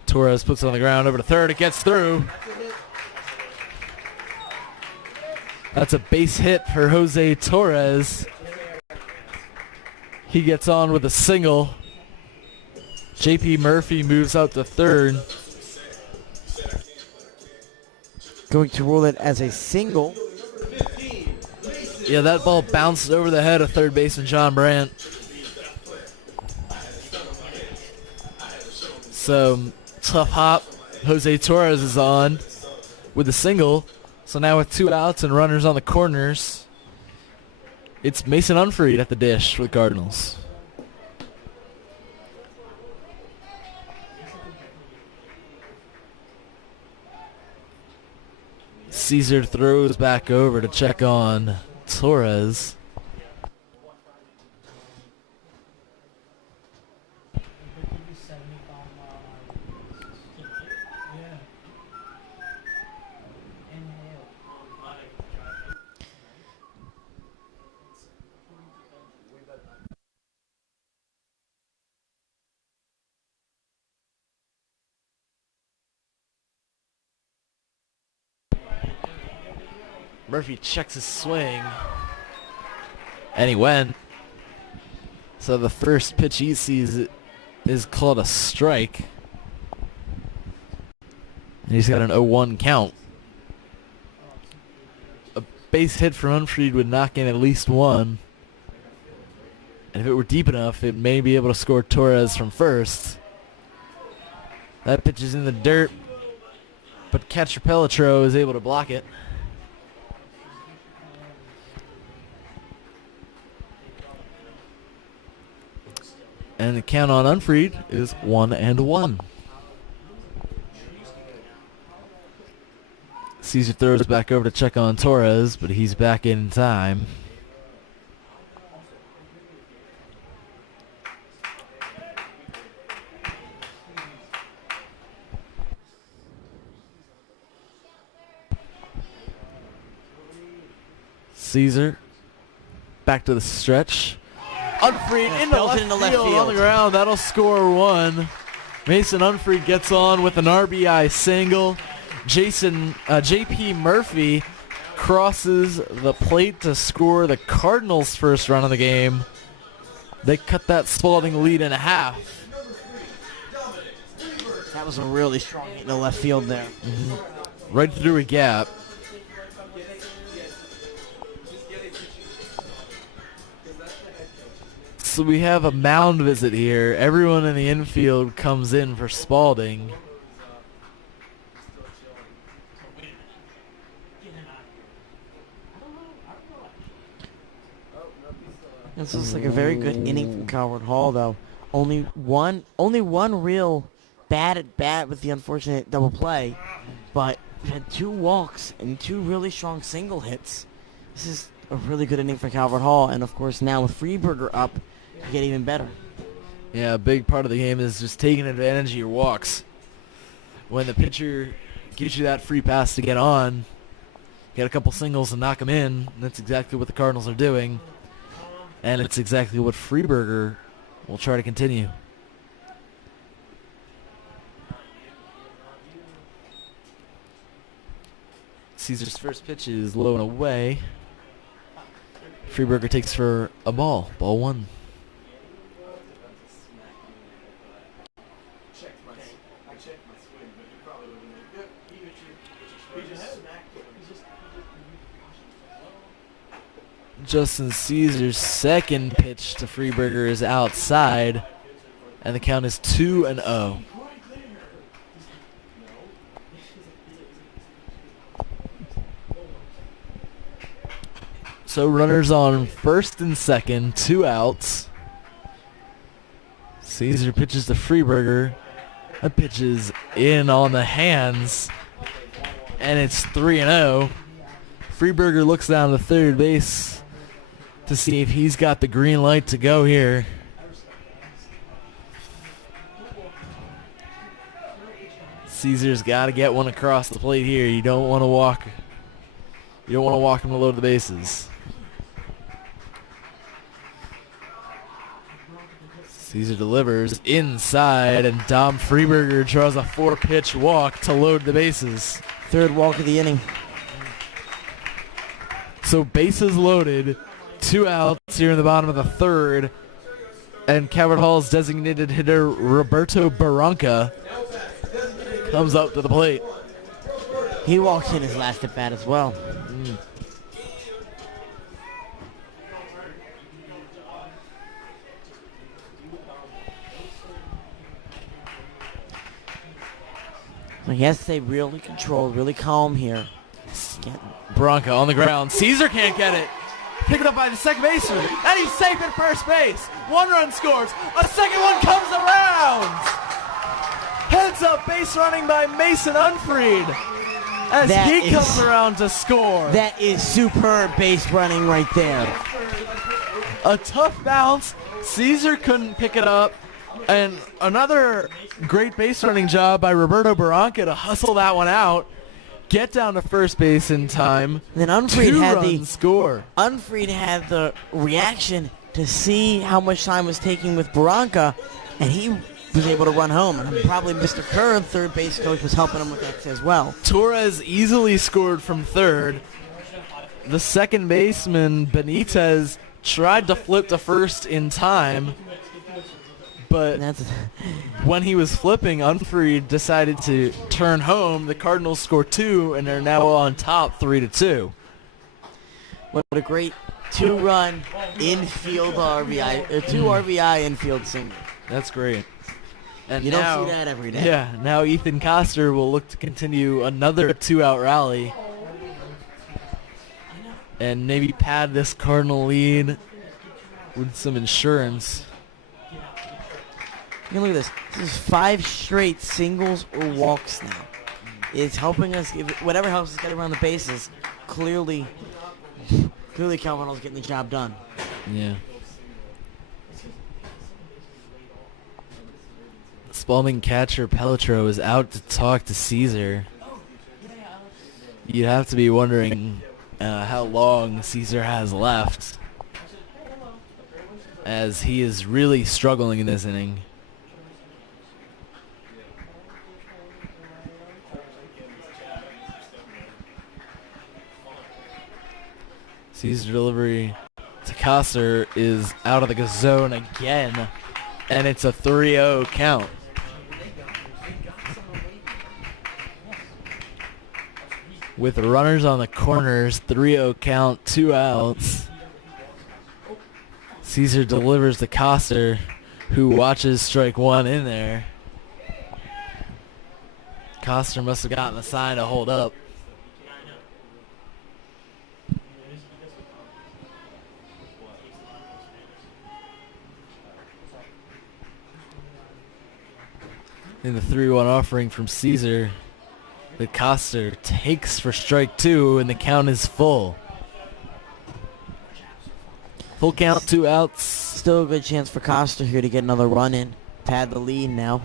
Torres puts it on the ground over to third. It gets through. That's a base hit for Jose Torres. He gets on with a single. J.P. Murphy moves out to third. Going to rule it as a single. Yeah, that ball bounced over the head of third baseman John Brandt. So, tough hop. Jose Torres is on with a single. So now with 2 outs and runners on the corners, it's Mason Unfried at the dish for the Cardinals. Caesar throws back over to check on Torres. Murphy checks his swing. And he went. So the first pitch he sees is called a strike. And he's got an 0-1 count. A base hit from Unfried would knock in at least 1. And if it were deep enough, it may be able to score Torres from first. That pitch is in the dirt. But catcher Pelletro is able to block it. And the count on Unfried is 1-1. Caesar throws back over to check on Torres, but he's back in time. Caesar back to the stretch. Unfried into left field on the ground. That'll score 1. Mason Unfried gets on with an RBI single. J.P. Murphy crosses the plate to score the Cardinals' first run of the game. They cut that Spalding lead in half. That was a really strong hit in the left field there. Right through a gap. So we have a mound visit here. Everyone in the infield comes in for Spalding. This looks like a very good inning from Calvert Hall, though. Only one real bad at bat with the unfortunate double play, but we had 2 walks and 2 really strong single hits. This is a really good inning for Calvert Hall, and of course now with Freeberger up, you get even better. Yeah, a big part of the game is just taking advantage of your walks. When the pitcher gives you that free pass to get on, get a couple singles and knock them in, and that's exactly what the Cardinals are doing. And it's exactly what Freeberger will try to continue. Caesar's first pitch is low and away. Freeberger takes for a ball. Ball 1. Justin Caesar's second pitch to Freeberger is outside, and the count is 2-0. So runners on first and second, 2 outs. Caesar pitches to Freeberger. That pitch is in on the hands, and it's 3-0. Freeberger looks down to third base to see if he's got the green light to go here. Caesar's got to get one across the plate here. You don't want to walk You don't want to walk him to load the bases. Caesar delivers inside, and Dom Freeberger draws a 4-pitch walk to load the bases. Third walk of the inning. So bases loaded, 2 outs here in the bottom of the third, and Calvert Hall's designated hitter Roberto Barranca comes up to the plate. He walks in his last at bat as well. So he has to stay really controlled, really calm here. Barranca on the ground. Caesar can't get it. Picked up by the second baseman, and he's safe at first base. 1 run scores. A second one comes around. Heads up base running by Mason Unfried as he comes around to score. That is superb base running right there. A tough bounce. Caesar couldn't pick it up. And another great base running job by Roberto Barranca to hustle that one out. Get down to first base in time. And then Unfried had the reaction to see how much time was taking with Barranca, and he was able to run home. And probably Mr. Kerr, third base coach, was helping him with that as well. Torres easily scored from third. The second baseman, Benitez, tried to flip to first in time, but when he was flipping, Unfried decided to turn home. The Cardinals score 2, and they're now on top 3-2. What a great 2-run infield RBI, 2 RBI infield single. That's great. And you now, don't see that every day. Yeah, now Ethan Coster will look to continue another 2-out rally and maybe pad this Cardinal lead with some insurance. Look at this. This is 5 straight singles or walks now. It's helping us, whatever helps us get around the bases. Clearly Calvert Hall's getting the job done. Yeah. Spalding catcher Pelletro is out to talk to Caesar. You'd have to be wondering how long Caesar has left, as he is really struggling in this inning. Caesar delivery to Coster is out of the zone again, and it's a 3-0 count. With runners on the corners, 3-0 count, 2 outs. Caesar delivers to Coster, who watches strike 1 in there. Coster must have gotten the sign to hold up. In the 3-1 offering from Caesar, the Coster takes for strike 2, and the count is full. Full count, 2 outs. Still a good chance for Coster here to get another run in. Pad the lead now.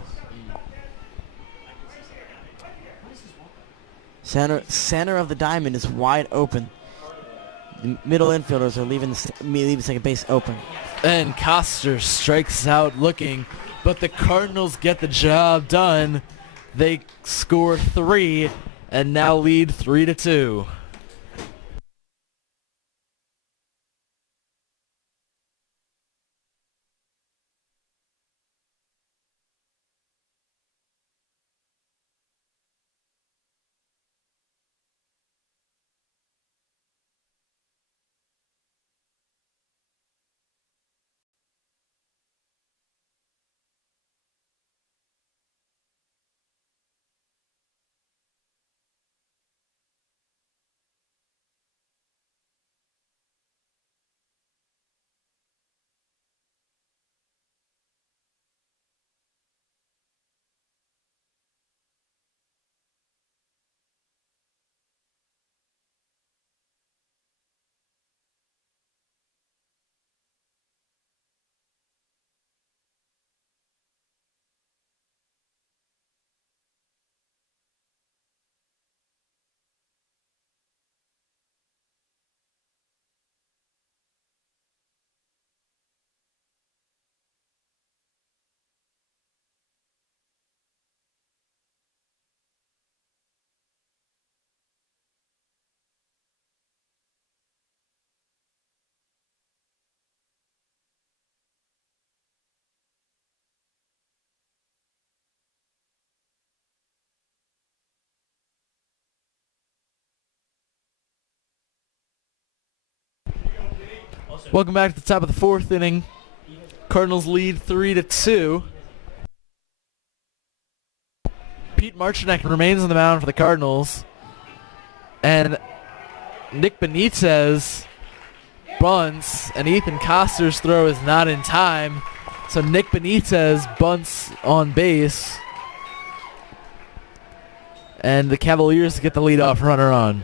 Center of the diamond is wide open. The middle infielders are leaving second base open. And Coster strikes out looking, but the Cardinals get the job done. They score 3 and now lead 3-2. Welcome back to the top of the fourth inning. Cardinals lead 3-2. Pete Marchinek remains on the mound for the Cardinals. And Nick Benitez bunts, and Ethan Coster's throw is not in time. So Nick Benitez bunts on base. And the Cavaliers get the leadoff runner on.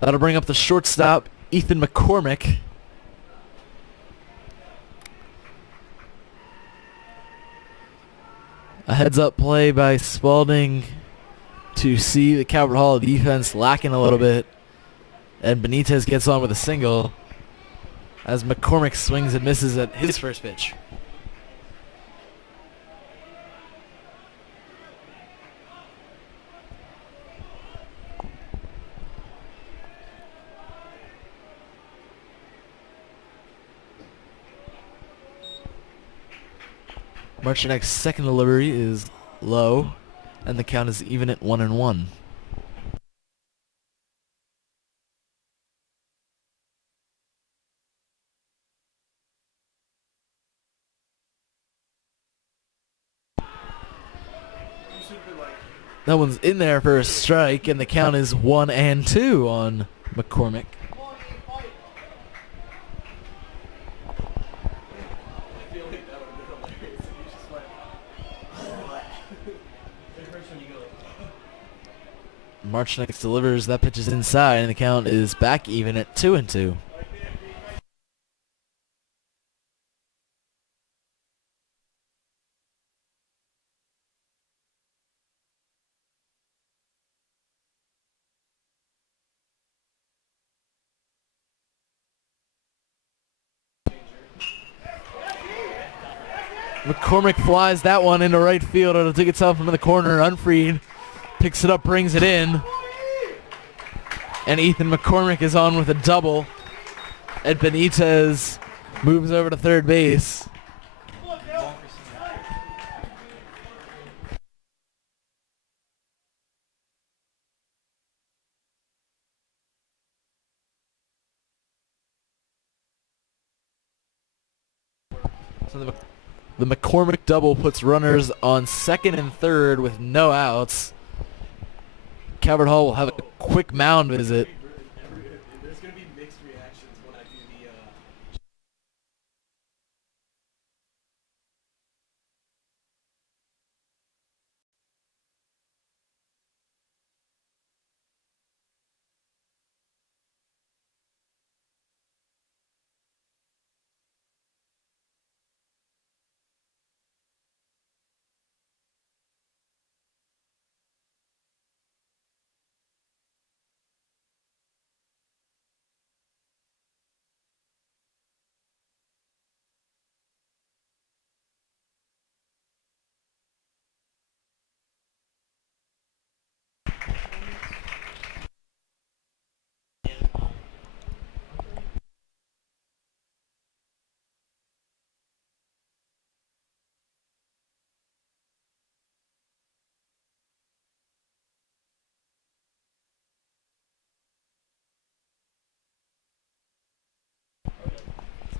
That'll bring up the shortstop, Ethan McCormick. A heads-up play by Spalding to see the Calvert Hall defense lacking a little bit. And Benitez gets on with a single as McCormick swings and misses at his first pitch. Marchinek's second delivery is low, and the count is even at 1-1. That one's in there for a strike, and the count is 1-2 on McCormick. Marchinek delivers, that pitch is inside, and the count is back even at 2-2. McCormick flies that one into right field. It'll take itself into the corner. Unfried picks it up, brings it in. And Ethan McCormick is on with a double. And Benitez moves over to third base. So the McCormick double puts runners on second and third with no outs. Calvert Hall will have a quick mound visit. There's going to be mixed reactions when I do the...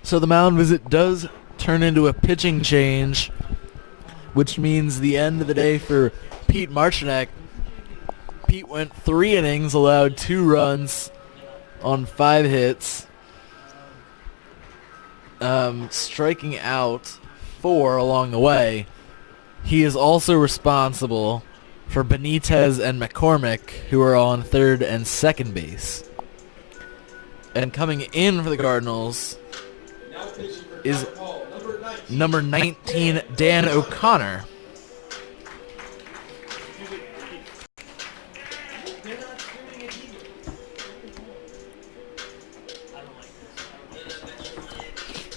So the mound visit does turn into a pitching change, which means the end of the day for Pete Marchinek. Pete went 3 innings, allowed 2 runs on 5 hits, striking out 4 along the way. He is also responsible for Benitez and McCormick, who are on third and second base. And coming in for the Cardinals is number 19, Dan O'Connor.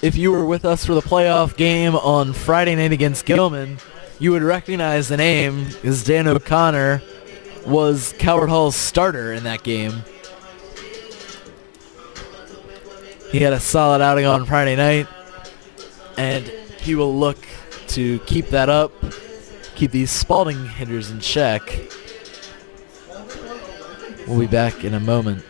If you were with us for the playoff game on Friday night against Gilman, you would recognize the name, because Dan O'Connor was Calvert Hall's starter in that game. He had a solid outing on Friday night, and he will look to keep that up, keep these Spalding hitters in check. We'll be back in a moment.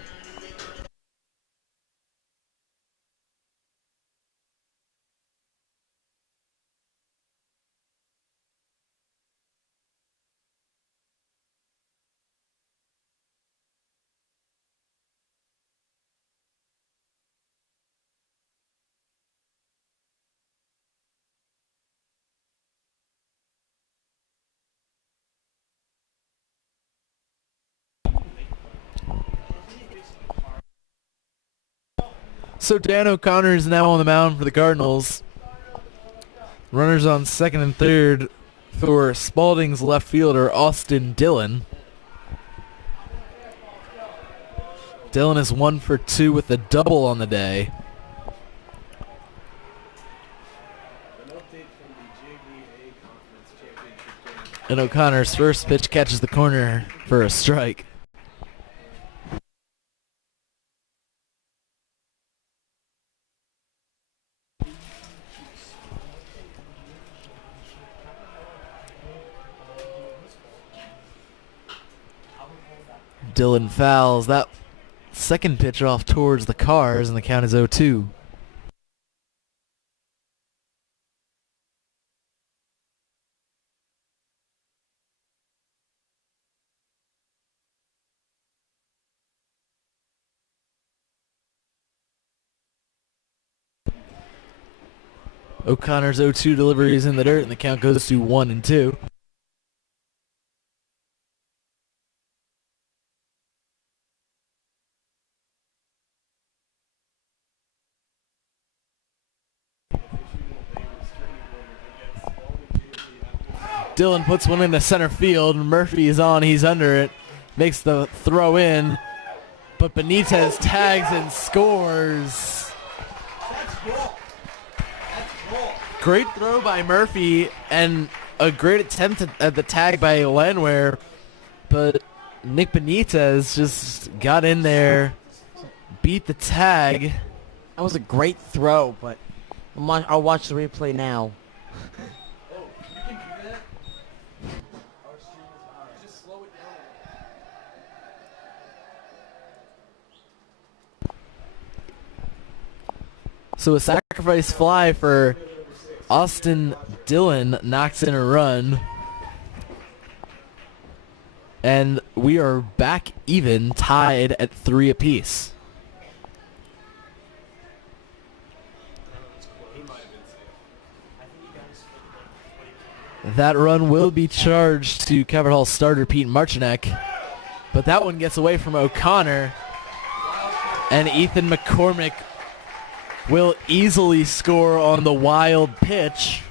So Dan O'Connor is now on the mound for the Cardinals. Runners on second and third for Spalding's left fielder, Austin Dillon. Dillon is 1 for 2 with a double on the day. And O'Connor's first pitch catches the corner for a strike. Dillon fouls that second pitch off towards the Cars, and the count is 0-2. O'Connor's 0-2 delivery is in the dirt, and the count goes to 1-2. Dillon puts one into center field. Murphy is on. He's under it. Makes the throw in. But Benitez tags and scores. Great throw by Murphy and a great attempt at the tag by Landwehr. But Nick Benitez just got in there, beat the tag. That was a great throw, but I'll watch the replay now. So a sacrifice fly for Austin Dillon knocks in a run. And we are back even, tied at 3 apiece. That run will be charged to Calvert Hall starter Pete Marchinek. But that one gets away from O'Connor. And Ethan McCormick will easily score on the wild pitch.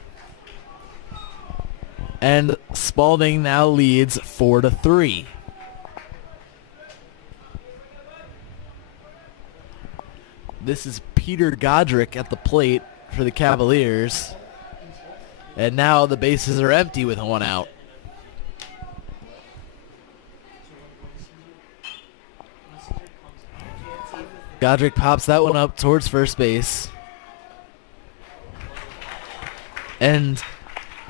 And Spalding now leads 4-3. This is Peter Godric at the plate for the Cavaliers. And now the bases are empty with 1 out. Godric pops that one up towards first base. And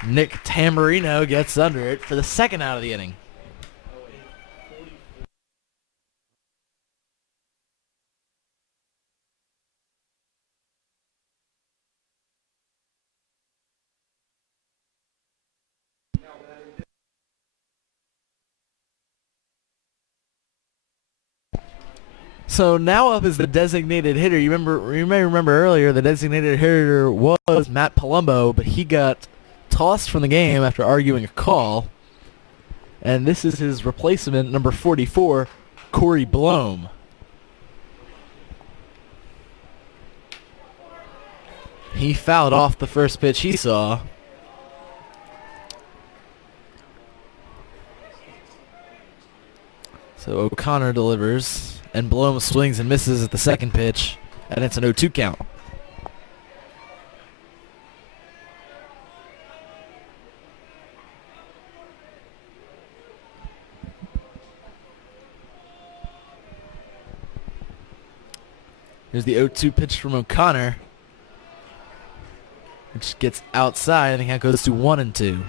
Nick Tamburino gets under it for the second out of the inning. So now up is the designated hitter. You may remember earlier the designated hitter was Matt Palumbo, but he got tossed from the game after arguing a call. And this is his replacement, number 44, Corey Blome. He fouled off the first pitch he saw. So O'Connor delivers. And Blome swings and misses at the second pitch, and it's an 0-2 count. Here's the 0-2 pitch from O'Connor, which gets outside, and the count goes to 1-2.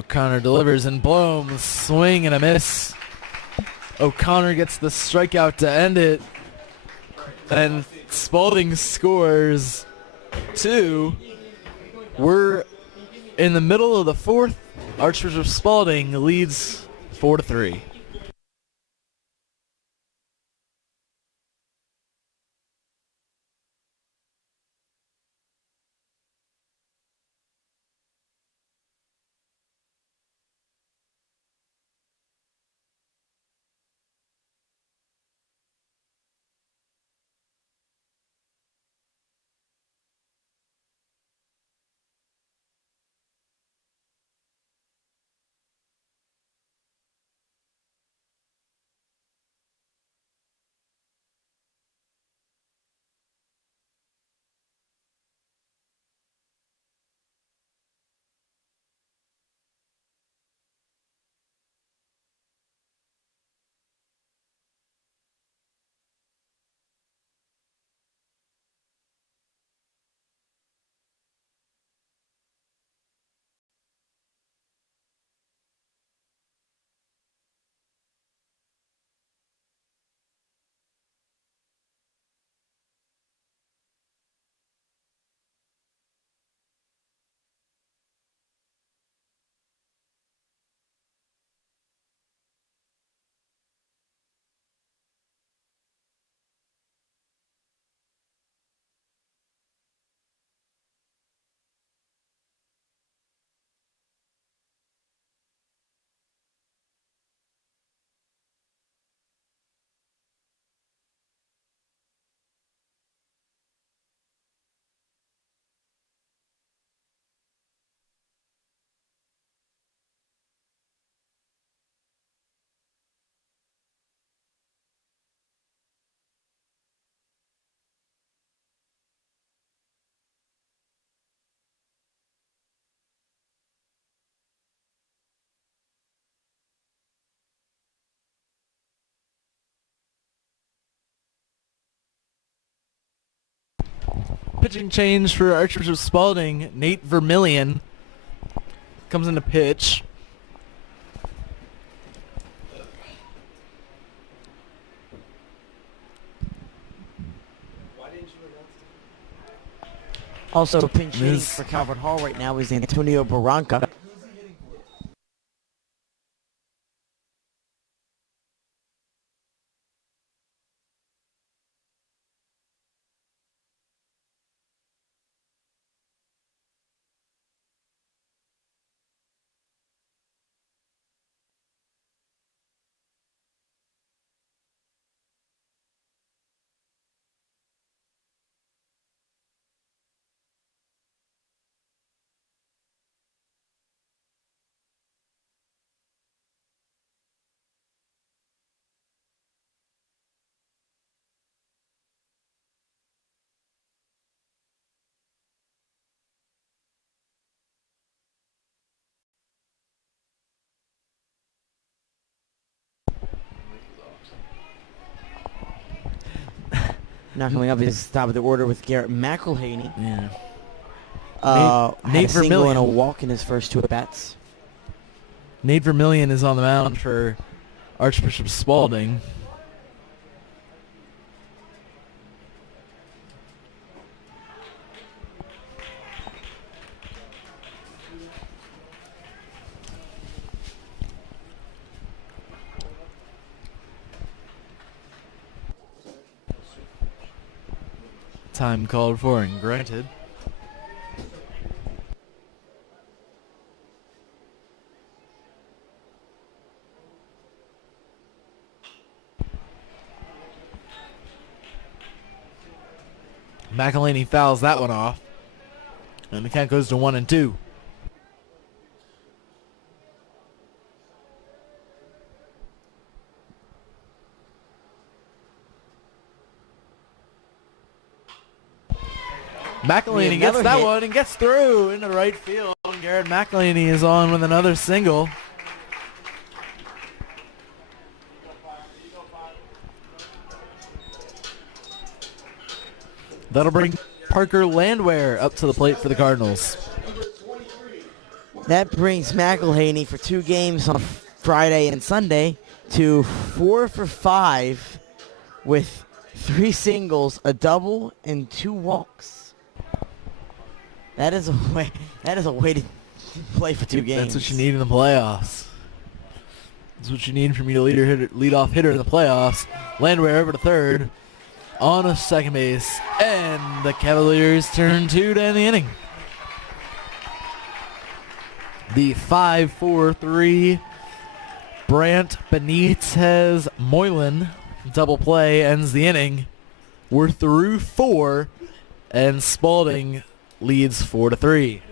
O'Connor delivers, and Blome swing and a miss. O'Connor gets the strikeout to end it, and Spalding scores 2. We're in the middle of the 4th. Archbishop Spalding leads 4-3. Pitching change for Archbishop Spalding. Nate Vermillion comes into pitch. Also pinch hitting Miss. for Calvert Hall right now is Antonio Barranca. Now coming up is top of the order with Garrett McElhaney. Yeah. Had Nate a single and a Vermillion. walk in his first 2 at-bats. Nate Vermillion is on the mound for Archbishop Spalding. Time called for and granted. McElhaney fouls that one off. And the count goes to 1-2. McElhaney gets Another that hit. one and gets through into right field. Garrett McElhaney is on with another single. That'll bring Parker Landwehr up to the plate for the Cardinals. That brings McElhaney for 2 games on Friday and Sunday to 4 for 5 with 3 singles, a double, and 2 walks. That is a way. That is a way to play for 2 games. That's what you need in the playoffs. That's what you need from your leadoff hitter in the playoffs. Landwehr over to third, on a second base, and the Cavaliers turn 2 to end the inning. The 5-4-3 Brant Benitez Moylan double play ends the inning. We're through 4, and Spalding leads 4-3.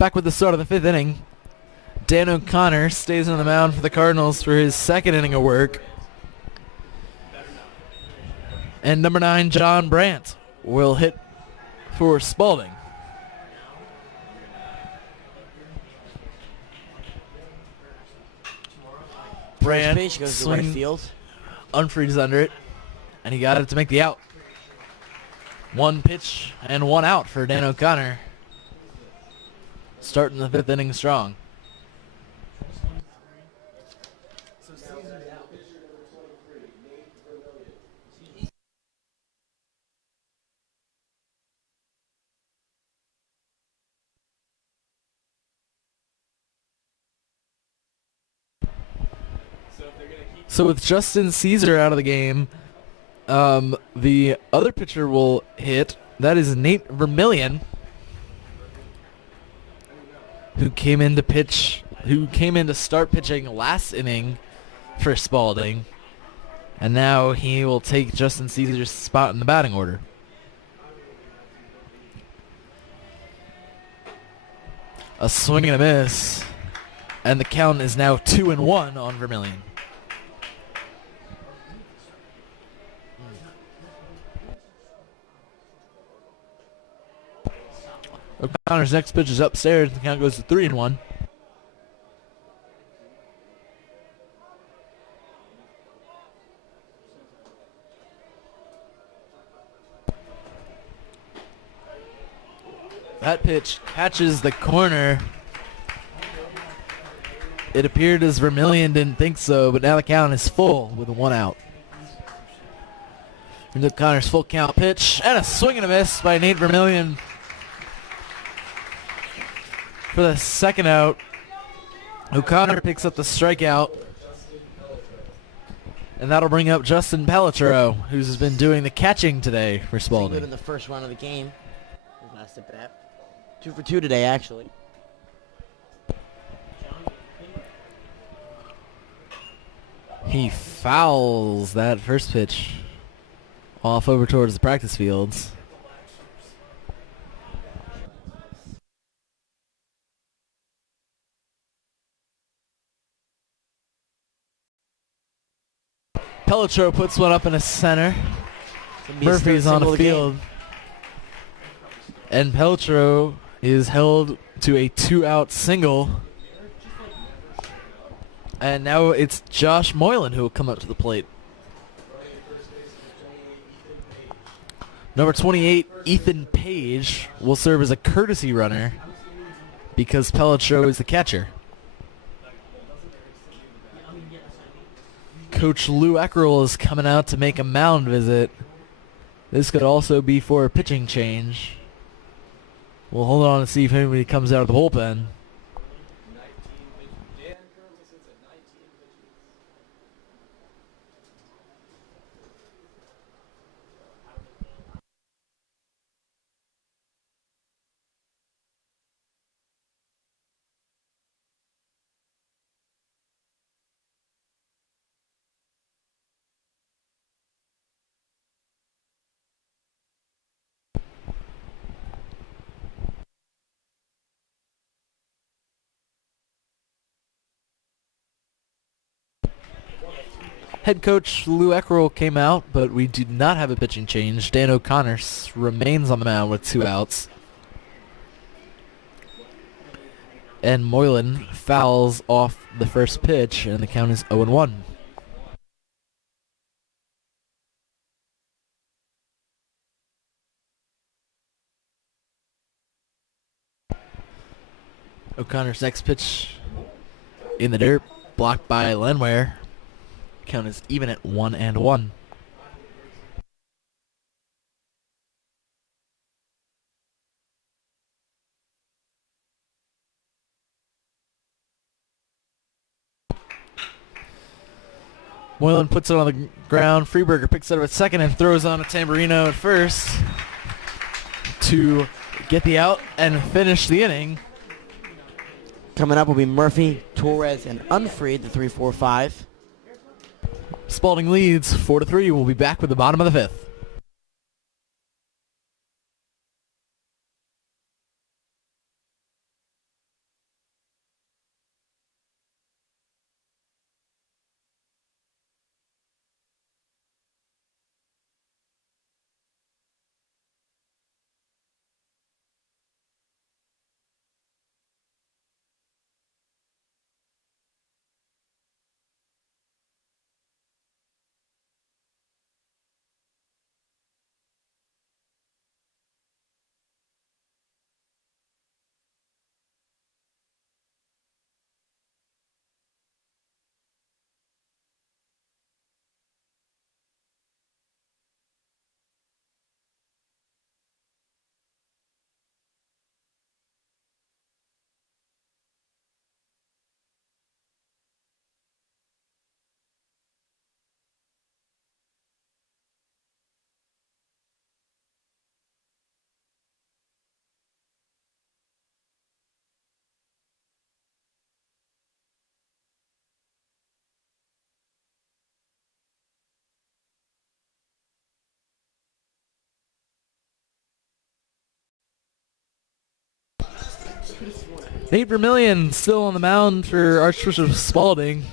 Back with the start of the 5th inning. Dan O'Connor stays on the mound for the Cardinals for his 2nd inning of work. And number 9, John Brandt, will hit for Spalding. First pitch goes to right swing, field. Unfried's under it, and he got it to make the out. 1 pitch and 1 out for Dan O'Connor. Starting the 5th inning strong. So with Justin Caesar out of the game, the other pitcher will hit. That is Nate Vermillion, who came in to start pitching last inning for Spalding, and now he will take Justin Caesar's spot in the batting order. A swing and a miss, and the count is now 2-1 on Vermillion. O'Connor's next pitch is upstairs. The count goes to 3-1. That pitch catches the corner. It appeared as Vermillion didn't think so, but now the count is full with 1 out. Here's O'Connor's full count pitch, and a swing and a miss by Nate Vermillion for the 2nd out. O'Connor picks up the strikeout, and that'll bring up Justin Palitro, who's been doing the catching today for Good Spalding. in the first run of the game. His last at bat. 2 for 2 today, actually. He fouls that first pitch off over towards the practice fields. Pelletro puts one up in the center. Murphy's on the field. And Pelletro is held to a 2-out single. And now it's Josh Moylan who will come up to the plate. Number 28, Ethan Page, will serve as a courtesy runner because Pelletro is the catcher. Coach Lou Eckerl is coming out to make a mound visit. This could also be for a pitching change. We'll hold on and see if anybody comes out of the bullpen. Head coach Lou Eckerl came out, but we do not have a pitching change. Dan O'Connor remains on the mound with 2 outs. And Moylan fouls off the first pitch, and the count is 0-1. O'Connor's next pitch in the dirt, blocked by Lenware. Count is even at 1-1. Moylan puts it on the ground. Freeberger picks it up at second and throws on a Tamburino at first to get the out and finish the inning. Coming up will be Murphy, Torres, and Unfried, the 3-4-5. Spalding leads 4-3. We'll be back with the bottom of the 5th. Nate Vermillion still on the mound for Archbishop Spalding.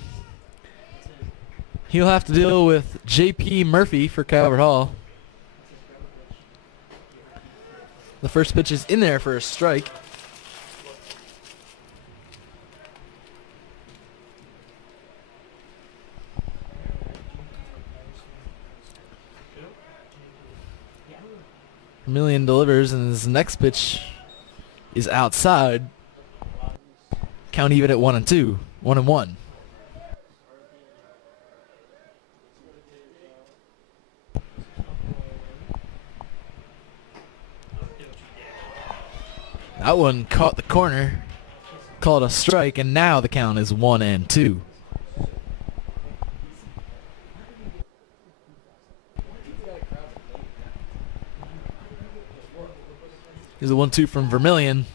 He'll have to deal with J.P. Murphy for Calvert Hall. The first pitch is in there for a strike. Vermillion delivers, and his next pitch is outside. Count even at 1-2, 1-1. That one caught the corner, called a strike, and now the count is 1-2. Here's a 1-2 from Vermillion.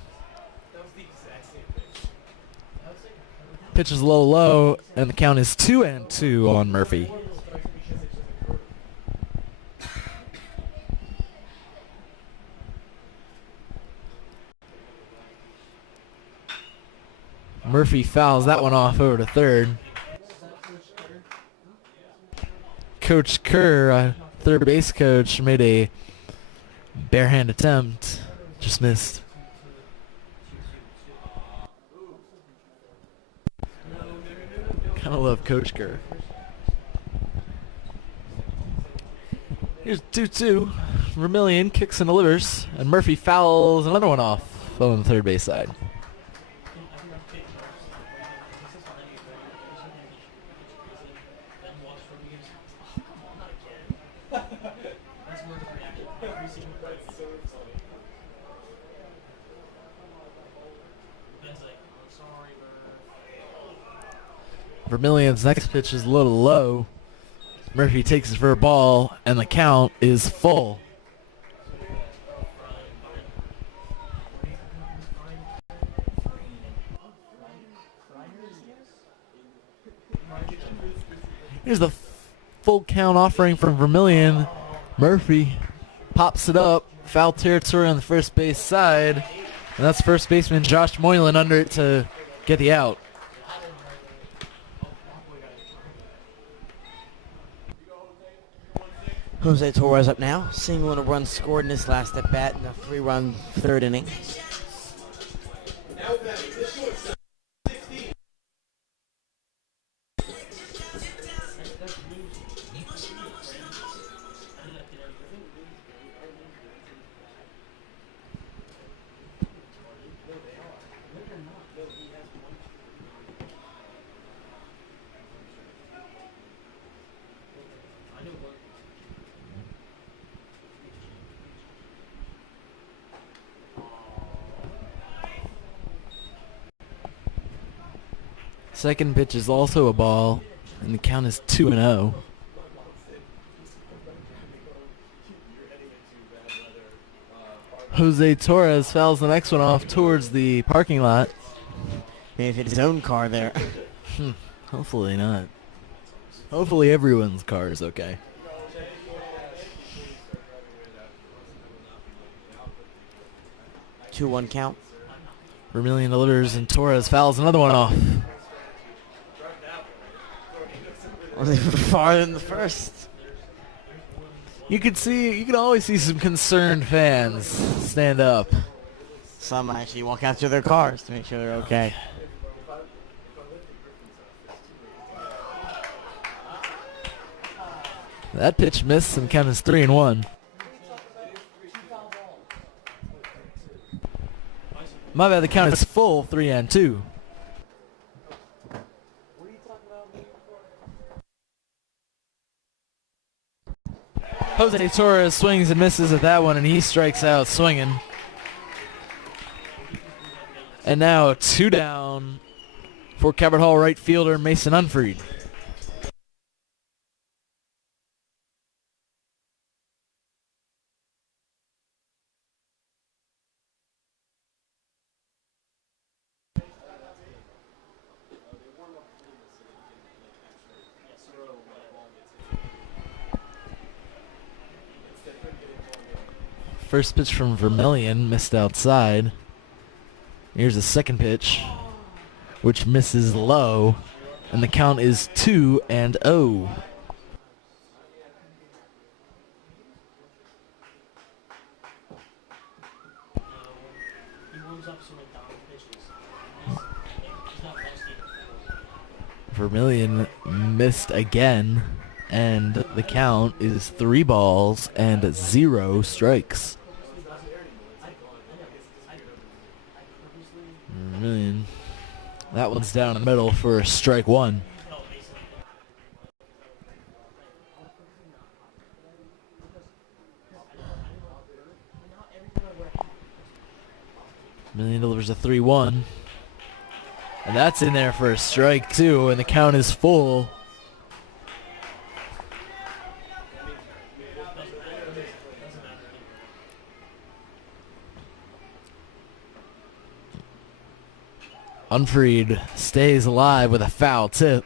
Pitch is low, and the count is 2-2 on Murphy. Murphy fouls that one off over to third. Coach Kerr, third base coach, made a barehand attempt. Just missed. Kind of love Coach Kerr. Here's 2-2. Vermillion kicks and delivers, and Murphy fouls another one off on the third base side. Vermillion's next pitch is a little low. Murphy takes it for a ball, and the count is full. Here's the full count offering from Vermillion. Murphy pops it up, foul territory on the first base side, and that's first baseman Josh Moylan under it to get the out. Jose Torres up now. Single and a run scored in his last at bat in a 3-run third inning. Second pitch is also a ball, and the count is 2-0. Jose Torres fouls the next one off towards the parking lot. Maybe hit his own car there. Hopefully not. Hopefully everyone's car is okay. Two-one count. Vermillion delivers, and Torres fouls another one off. Farther than the first. You can always see some concerned fans stand up. Some actually walk out to their cars to make sure they're okay. That pitch missed, and count is 3-1. My bad, the count is full, 3-2. Jose Torres swings and misses at that one, and he strikes out swinging. And now 2 down for Calvert Hall right fielder Mason Unfried. First pitch from Vermillion, missed outside. Here's the second pitch, which misses low, and the count is 2-0. Vermillion missed again, and the count is 3 balls and 0 strikes. Vermillion, that one's down in the middle for strike 1. Vermillion delivers a 3-1. And that's in there for a strike, too, and the count is full. Unfried stays alive with a foul tip.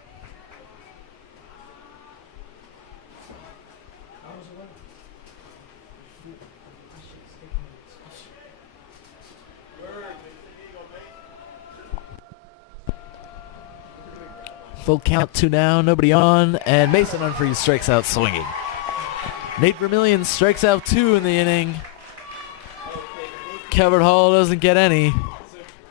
Full count, 2 down, nobody on, and Mason Unfried strikes out swinging. Nate Vermillion strikes out 2 in the inning. Calvert Hall doesn't get any.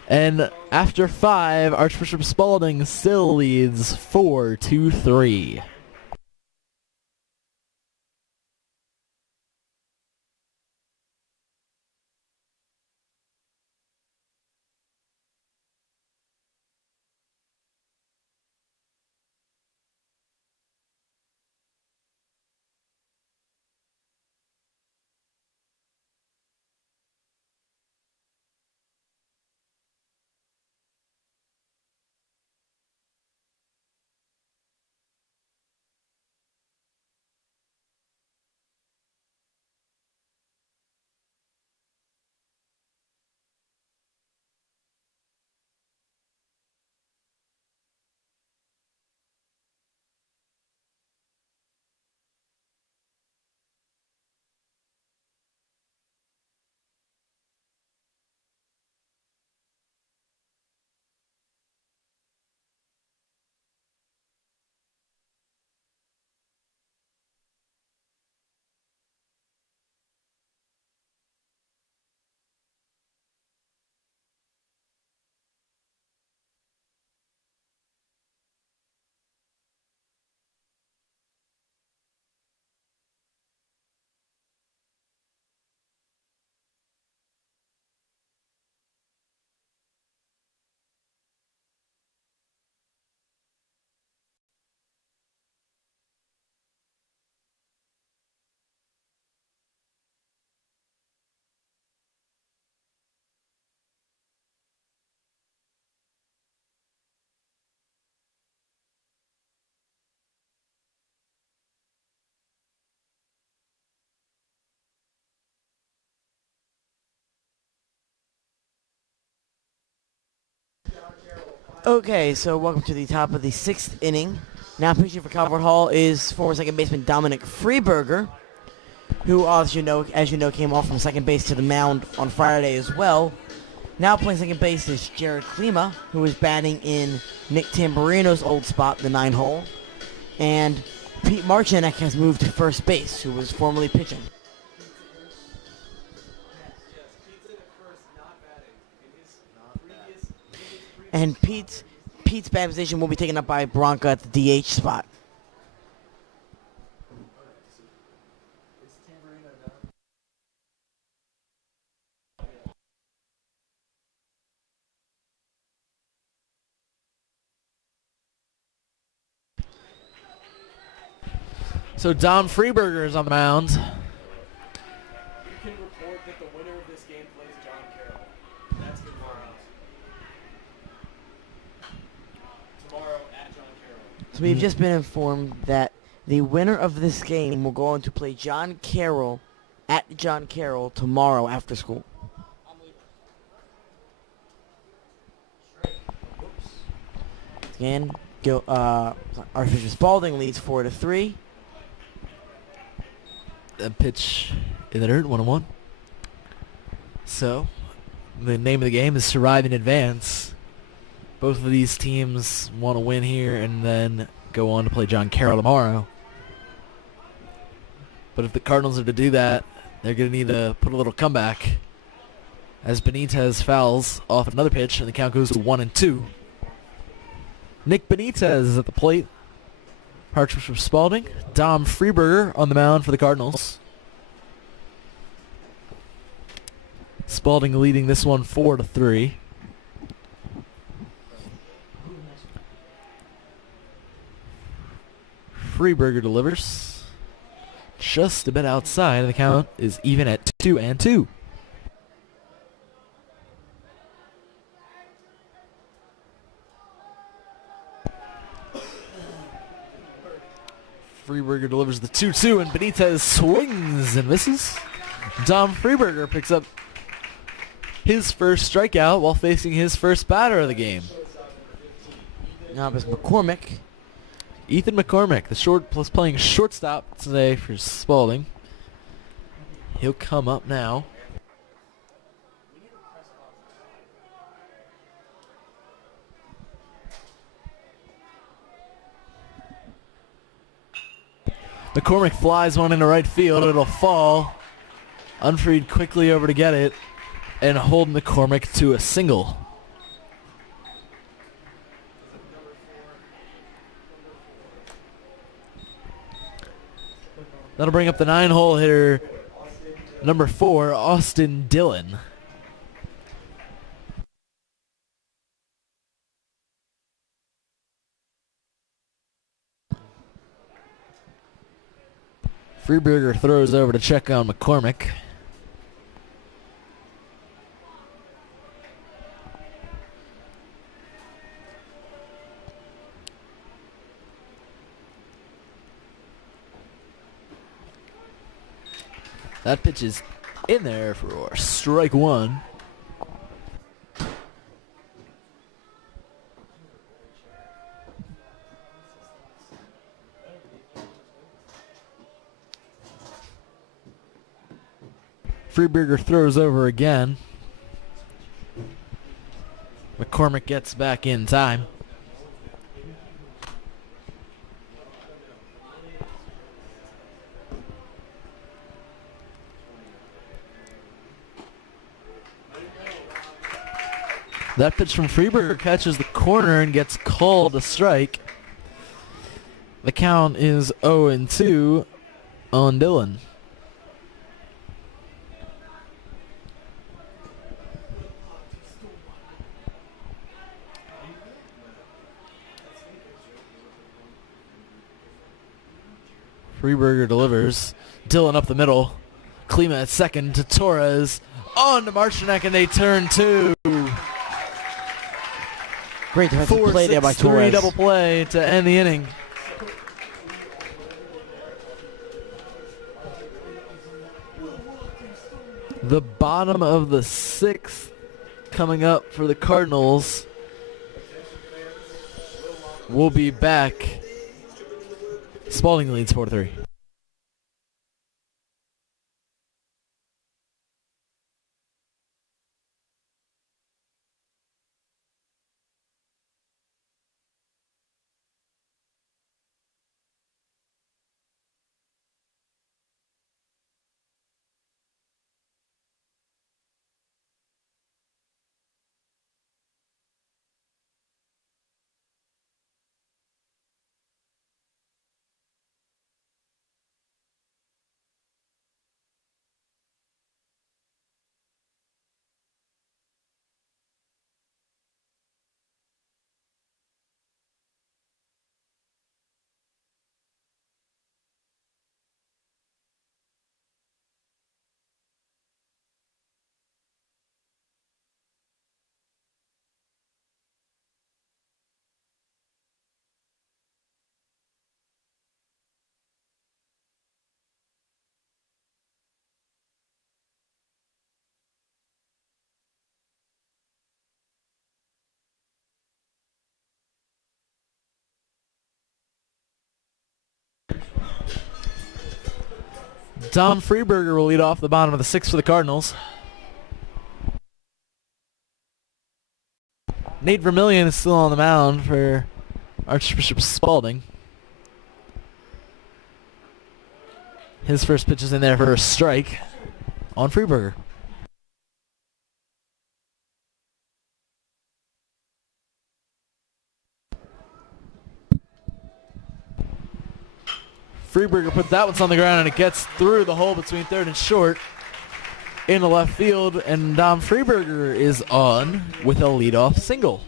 And after 5, Archbishop Spalding still leads 4-3. Okay, so welcome to the top of the 6th inning. Now pitching for Calvert Hall is former second baseman Dominic Freeberger, who, as you know, came off from second base to the mound on Friday as well. Now playing second base is Jared Klima, who is batting in Nick Tamburino's old spot, the 9-hole. And Pete Marchinek has moved to first base, who was formerly pitching. And Pete's batting position will be taken up by Bronca at the DH spot. So Dom Freeberger is on the mound. You can report that the winner of this game plays John Carroll. That's tomorrow at John Carroll. So we've just been informed that the winner of this game will go on to play John Carroll at John Carroll tomorrow after school. Again, Archbishop Spalding leads 4-3. A pitch that hurt, 1-1. So, The name of the game is survive and advance. Both of these teams want to win here and then go on to play John Carroll tomorrow. But if the Cardinals are to do that, they're going to need to put a little comeback as Benitez fouls off another pitch and the count goes to 1-2. Nick Benitez is at the plate. Partridge from Spalding. Dom Freeberger on the mound for the Cardinals. Spalding leading this one 4-3. Freeberger delivers. Just a bit outside, and the count is even at 2-2. Freeberger delivers the 2-2, and Benitez swings and misses. Dom Freeberger picks up his first strikeout while facing his first batter of the game. Now it's McCormick. Ethan McCormick, the short plus playing shortstop today for Spalding. He'll come up now. McCormick flies one into right field. It'll fall. Unfried quickly over to get it and hold McCormick to a single. That'll bring up the 9-hole hitter, number 4, Austin Dillon. Freeberger throws over to check on McCormick. That pitch is in there for strike one. Freeberger throws over again. McCormick gets back in time. That pitch from Freeberger catches the corner and gets called a strike. The count is 0-2 on Dillon. Freeberger delivers. Dillon up the middle. Klima at second to Torres. On to Marcinek, and they turn two. Great defensive play there by 4-6-3 Torres. double play to end the inning. The bottom of the 6th coming up for the Cardinals. We'll be back. Spalding leads 4-3. Dom Freeberger will lead off the bottom of the 6th for the Cardinals. Nate Vermillion is still on the mound for Archbishop Spalding. His first pitch is in there for a strike on Freeburger. Freeburger put that one on the ground, and it gets through the hole between third and short into left field, and Dom Freeburger is on with a leadoff single.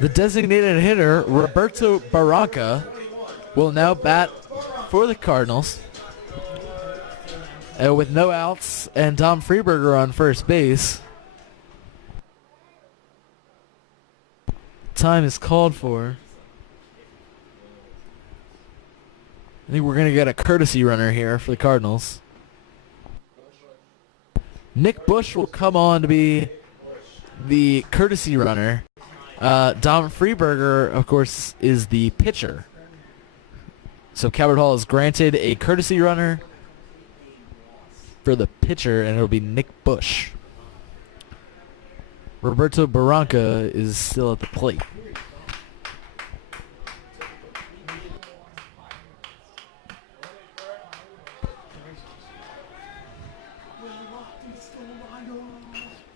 The designated hitter, Roberto Barranca, will now bat for the Cardinals. With no outs and Dom Freeburger on first base. Time is called for. I think we're going to get a courtesy runner here for the Cardinals. Nick Bush will come on to be the courtesy runner. Dom Freeburger, of course, is the pitcher. So Calvert Hall is granted a courtesy runner for the pitcher, and it'll be Nick Bush. Roberto Barranca is still at the plate.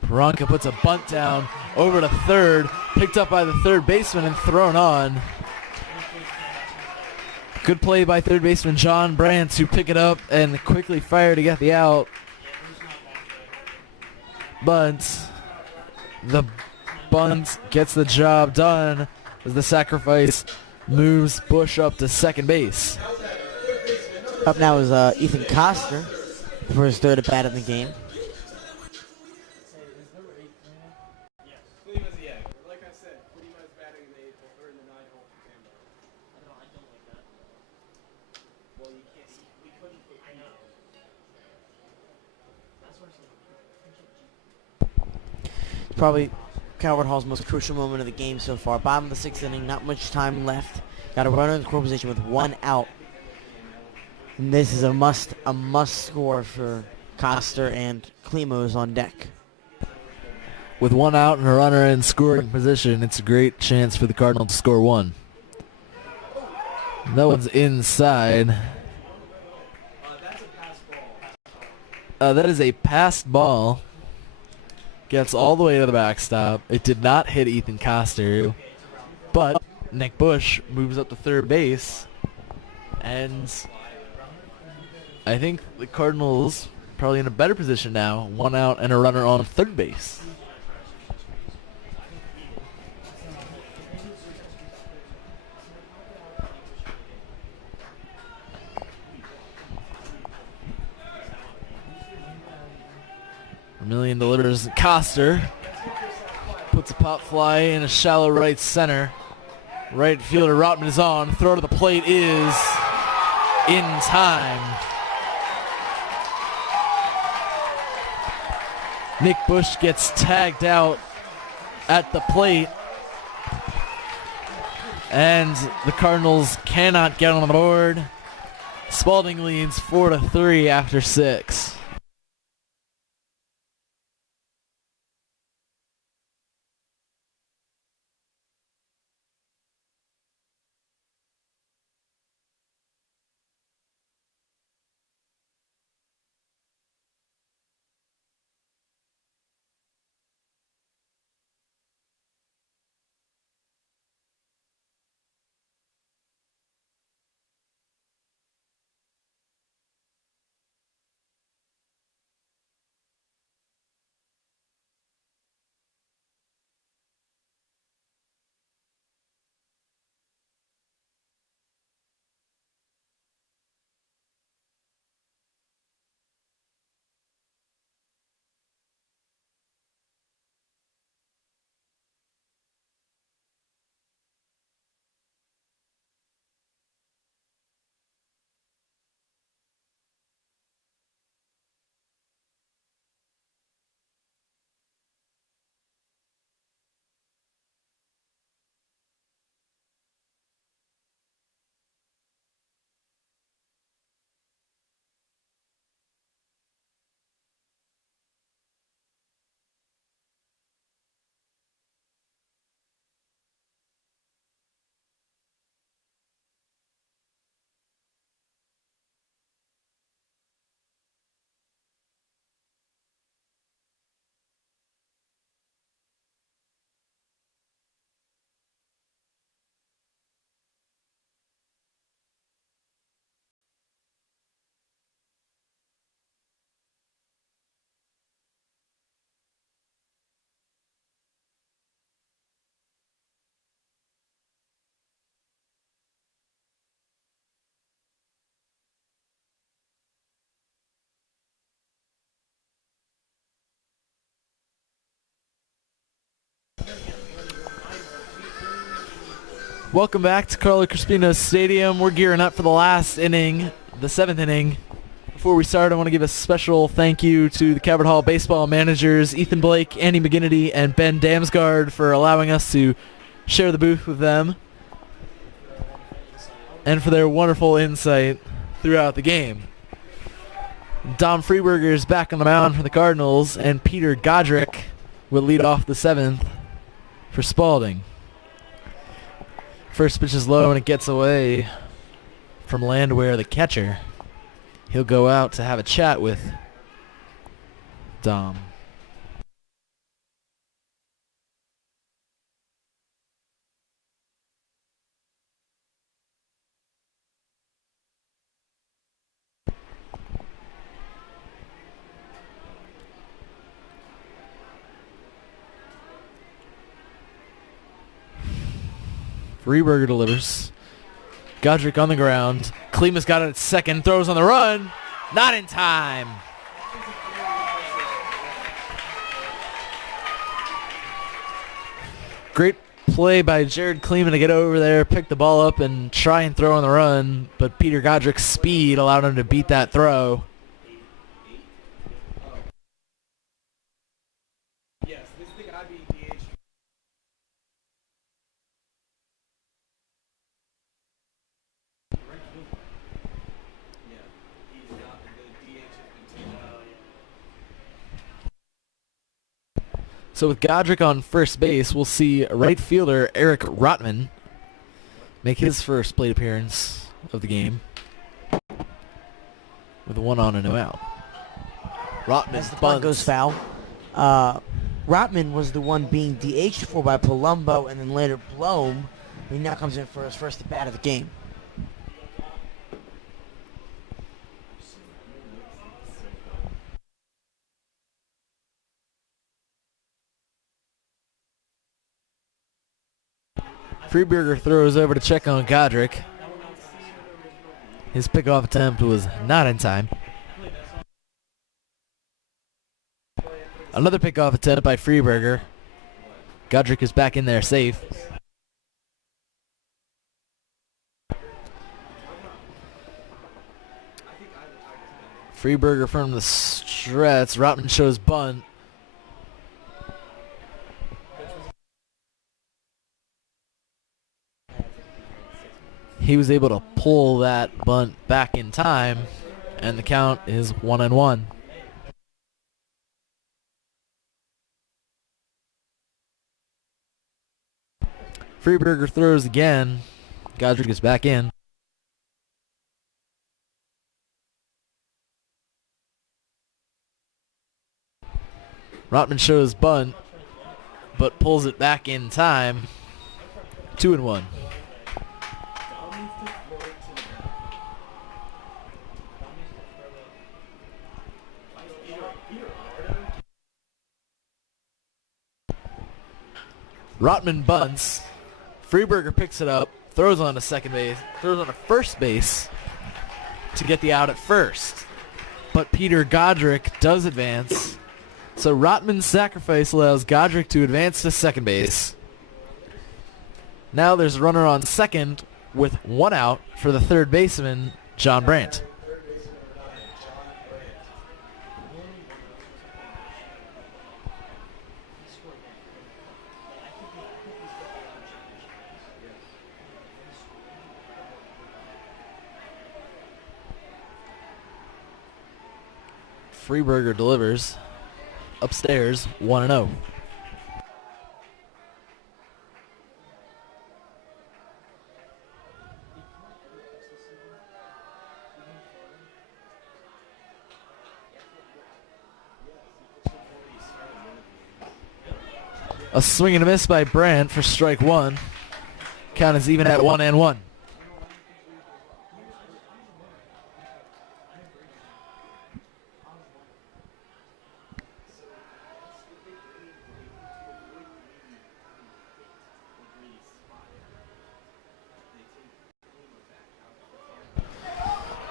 Barranca puts a bunt down over to third, picked up by the third baseman and thrown on. Good play by third baseman John Brandt to pick it up and quickly fire to get the out. But the bunt gets the job done as the sacrifice moves Bush up to second base. Up now is Ethan Coster for his third at bat in the game. Like I said, Cleveland's batting in the 8th or in the 9th hole for Tampa. I don't like that. Well, you can't. We couldn't. I know. That's what Probably Calvert Hall's most crucial moment of the game so far. Bottom of the 6th inning, not much time left. Got a runner in score position with 1 out. And this is a must score for Coster, and Klimo's on deck. With 1 out and a runner in scoring position, it's a great chance for the Cardinals to score 1. That one's inside. That is a passed ball. Gets all the way to the backstop. It did not hit Ethan Coster, but Nick Bush moves up to third base, and I think the Cardinals probably in a better position now. 1 out and a runner on third base. Vermillion delivers. Coster puts a pop fly in a shallow right center. Right fielder Rotman is on. Throw to the plate is in time. Nick Bush gets tagged out at the plate, and the Cardinals cannot get on the board. Spalding leads 4-3 after 6. Welcome back to Carlo Crispino Stadium. We're gearing up for the last inning, the 7th inning. Before we start, I want to give a special thank you to the Calvert Hall baseball managers, Ethan Blake, Andy McGinnity, and Ben Damsgaard for allowing us to share the booth with them and for their wonderful insight throughout the game. Dom Freeberger is back on the mound for the Cardinals, and Peter Godric will lead off the 7th for Spalding. First pitch is low and it gets away from Landwehr, the catcher. He'll go out to have a chat with Dom. Freeberger delivers. Godric on the ground. Klima's got it at second. Throws on the run. Not in time. Great play by Jared Klima to get over there, pick the ball up, and try and throw on the run. But Peter Godric's speed allowed him to beat that throw. Yes, this is the guy being DH. So with Godric on first base, we'll see right fielder Eric Rotman make his first plate appearance of the game with 1 on and no out. Rotman As the punt goes foul. Rotman was the one being DH'd for by Palumbo and then later Blome. He now comes in for his first at bat of the game. Freeberger throws over to check on Godric. His pickoff attempt was not in time. Another pickoff attempt by Freeberger. Godric is back in there safe. Freeberger from the stretch. Rotman shows bunt. He was able to pull that bunt back in time, and the count is 1-1. Freeberger throws again. Godric is back in. Rotman shows bunt, but pulls it back in time. 2-1. Rotman bunts. Freeberger picks it up, throws on to second base, throws on to first base to get the out at first. But Peter Godric does advance. So Rotman's sacrifice allows Godric to advance to second base. Now there's a runner on second with 1 out for the third baseman, John Brandt. Freeberger delivers upstairs 1-0. A swing and a miss by Brandt for strike 1. Count is even at 1-1.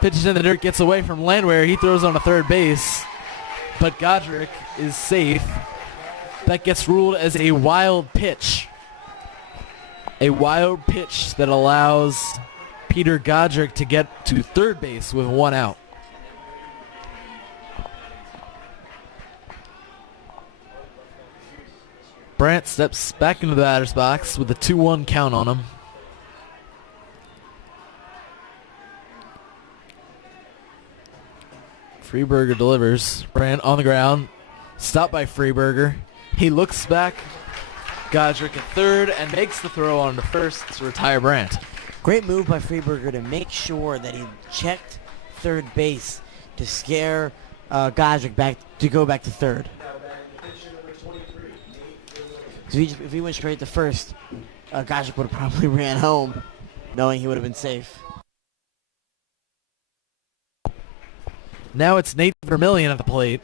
Pitches in the dirt, gets away from Landwehr. He throws on to third base, but Godric is safe. That gets ruled as a wild pitch. A wild pitch that allows Peter Godric to get to third base with one out. Brandt steps back into the batter's box with a 2-1 count on him. Freeberger delivers. Brandt on the ground. Stopped by Freeberger. He looks back. Godric at third and makes the throw on to first to retire Brandt. Great move by Freeberger to make sure that he checked third base to scare Godric back to go back to third. So if he went straight to first, Godric would have probably ran home, knowing he would have been safe. Now it's Nate Vermillion at the plate.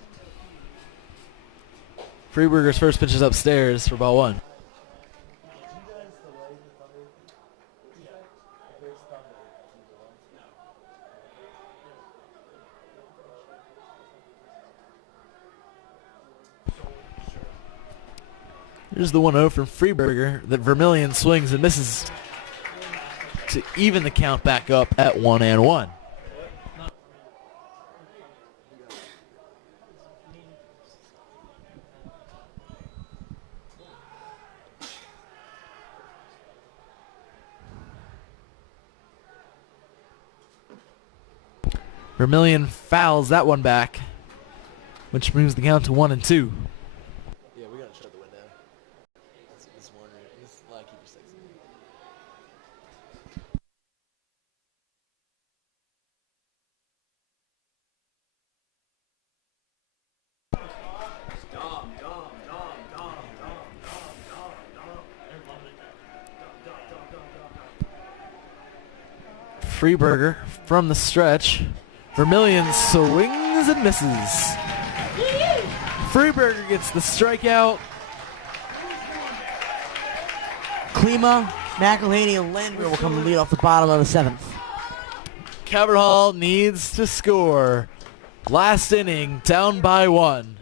Freeberger's first pitch is upstairs for ball one. Here's the 1-0 from Freeberger that Vermillion swings and misses to even the count back up at 1-1. Vermillion fouls that one back, which moves the count to 1-2. Yeah, we gotta shut the window. This Warner, this live keeper sexy. Freeberger from the stretch. Vermillion swings and misses. Freeberger gets the strikeout. Klima, McElhaney, and Landry will come to lead off the bottom of the seventh. Calvert Hall needs to score. Last inning, down by 1.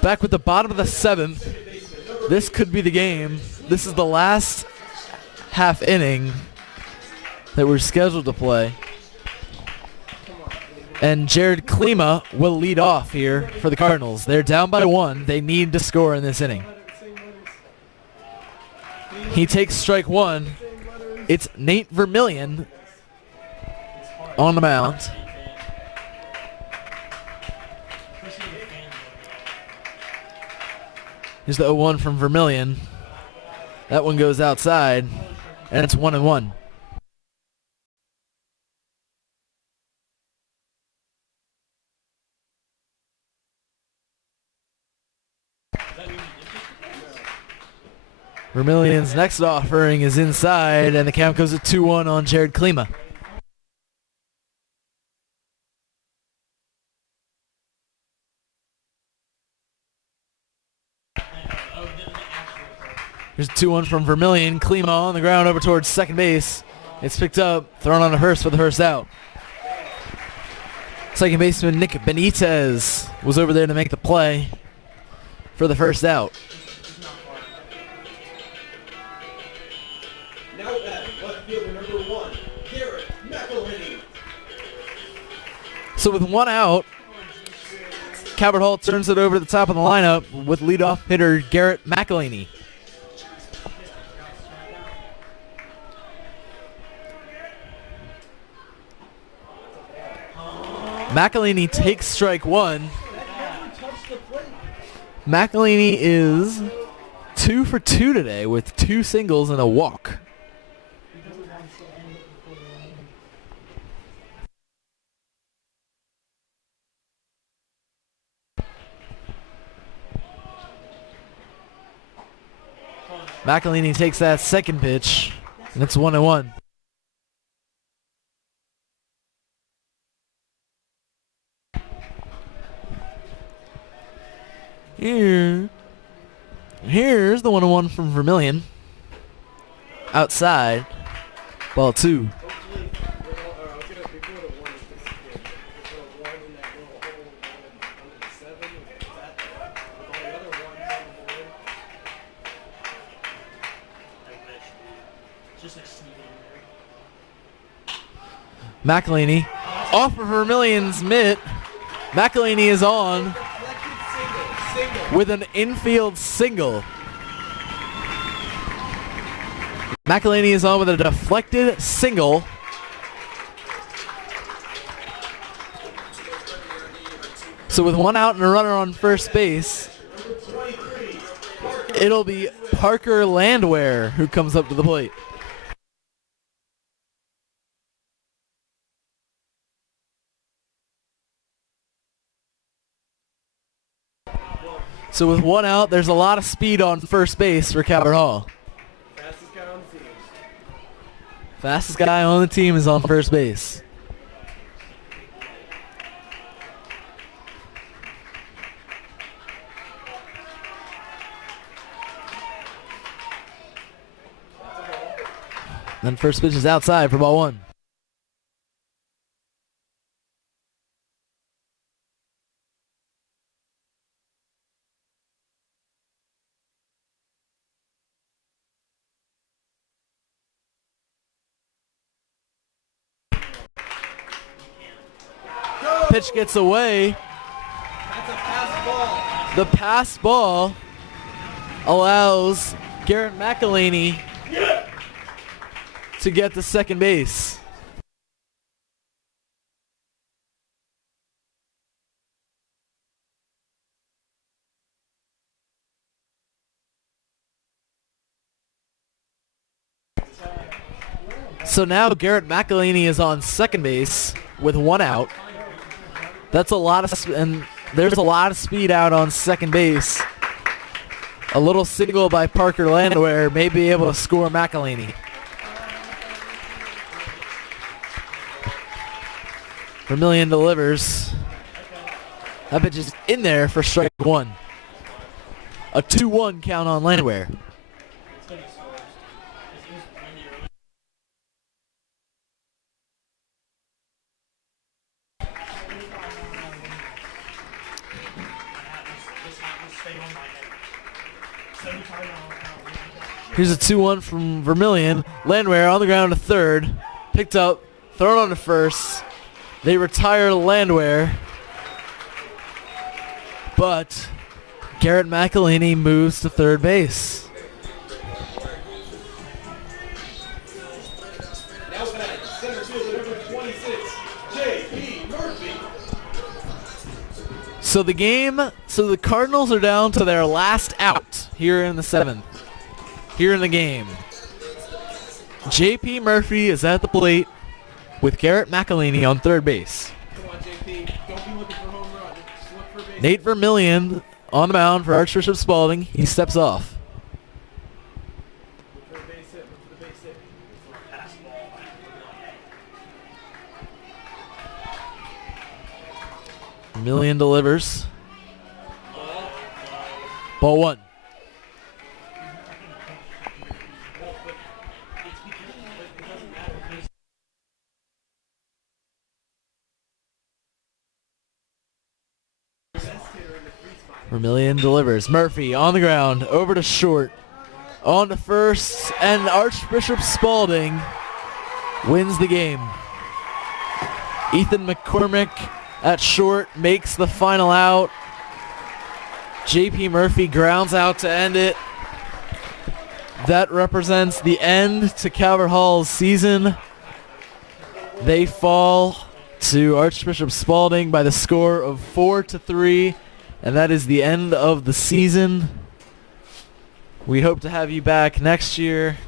Back with the bottom of the 7th. This could be the game. This is the last half inning that we're scheduled to play. And Jared Klima will lead off here for the Cardinals. They're down by 1. They need to score in this inning. He takes strike 1. It's Nate Vermillion on the mound. Here's the 0-1 from Vermillion. That one goes outside, and it's 1-1. Vermillion's next offering is inside, and the count goes to 2-1 on Jared Klima. Here's a 2-1 from Vermillion. Klima on the ground over towards second base. It's picked up, thrown on to Hurst for the first out. Second baseman Nick Benitez was over there to make the play. for the first out. Now batting, left fielder number 1, Garrett McElhinney. So with one out, Calvert Hall turns it over to the top of the lineup with leadoff hitter Garrett McElhinney. McElhinney takes strike one. McElhinney is 2 for 2 today with 2 singles and a walk. McElhinney takes that second pitch, and it's 1-1. Here's the 1-1 from Vermillion. Outside, ball 2. McElhinney off of Vermillion's mitt. McElhinney is on with an infield single. McElhinney is on with a deflected single. So with one out and a runner on first base, it'll be Parker Landwehr who comes up to the plate. So with one out, there's a lot of speed on first base for Calvert Hall. Fastest guy on the team. Fastest guy on the team is on first base. Then first pitch is outside for ball 1. Pitch gets away. That's a pass ball. The pass ball allows Garrett McElhinney to get to second base. So now Garrett McElhinney is on second base with one out. That's a lot of, and there's a lot of speed out on second base. A little single by Parker Landwehr may be able to score McElhinney. Vermillion delivers. That pitch is in there for strike 1. A 2-1 count on Landwehr. Here's a 2-1 from Vermillion. Landwehr on the ground to third. Picked up, thrown on to first. They retire Landwehr. But Garrett McElhinney moves to third base. Now batting, center fielder number 26, J.P. Murphy. So the Cardinals are down to their last out here in the 7th. Here in the game. J.P. Murphy is at the plate with Garrett McElhinney on third base. Come on, J.P. Don't be looking for home run. Just look for base. Nate Vermillion on the mound for Archbishop Spalding. He steps off. Look for a base hit. Look for the base hit. Vermillion delivers. Ball 1. Vermillion delivers. Murphy on the ground, over to short, on to first, and Archbishop Spalding wins the game. Ethan McCormick at short makes the final out. JP Murphy grounds out to end it. That represents the end to Calvert Hall's season. They fall to Archbishop Spalding by the score of 4-3, and that is the end of the season. We hope to have you back next year.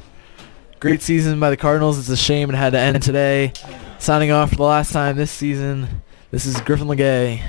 Great season by the Cardinals. It's a shame it had to end today. Signing off for the last time this season, this is Griffin Legay.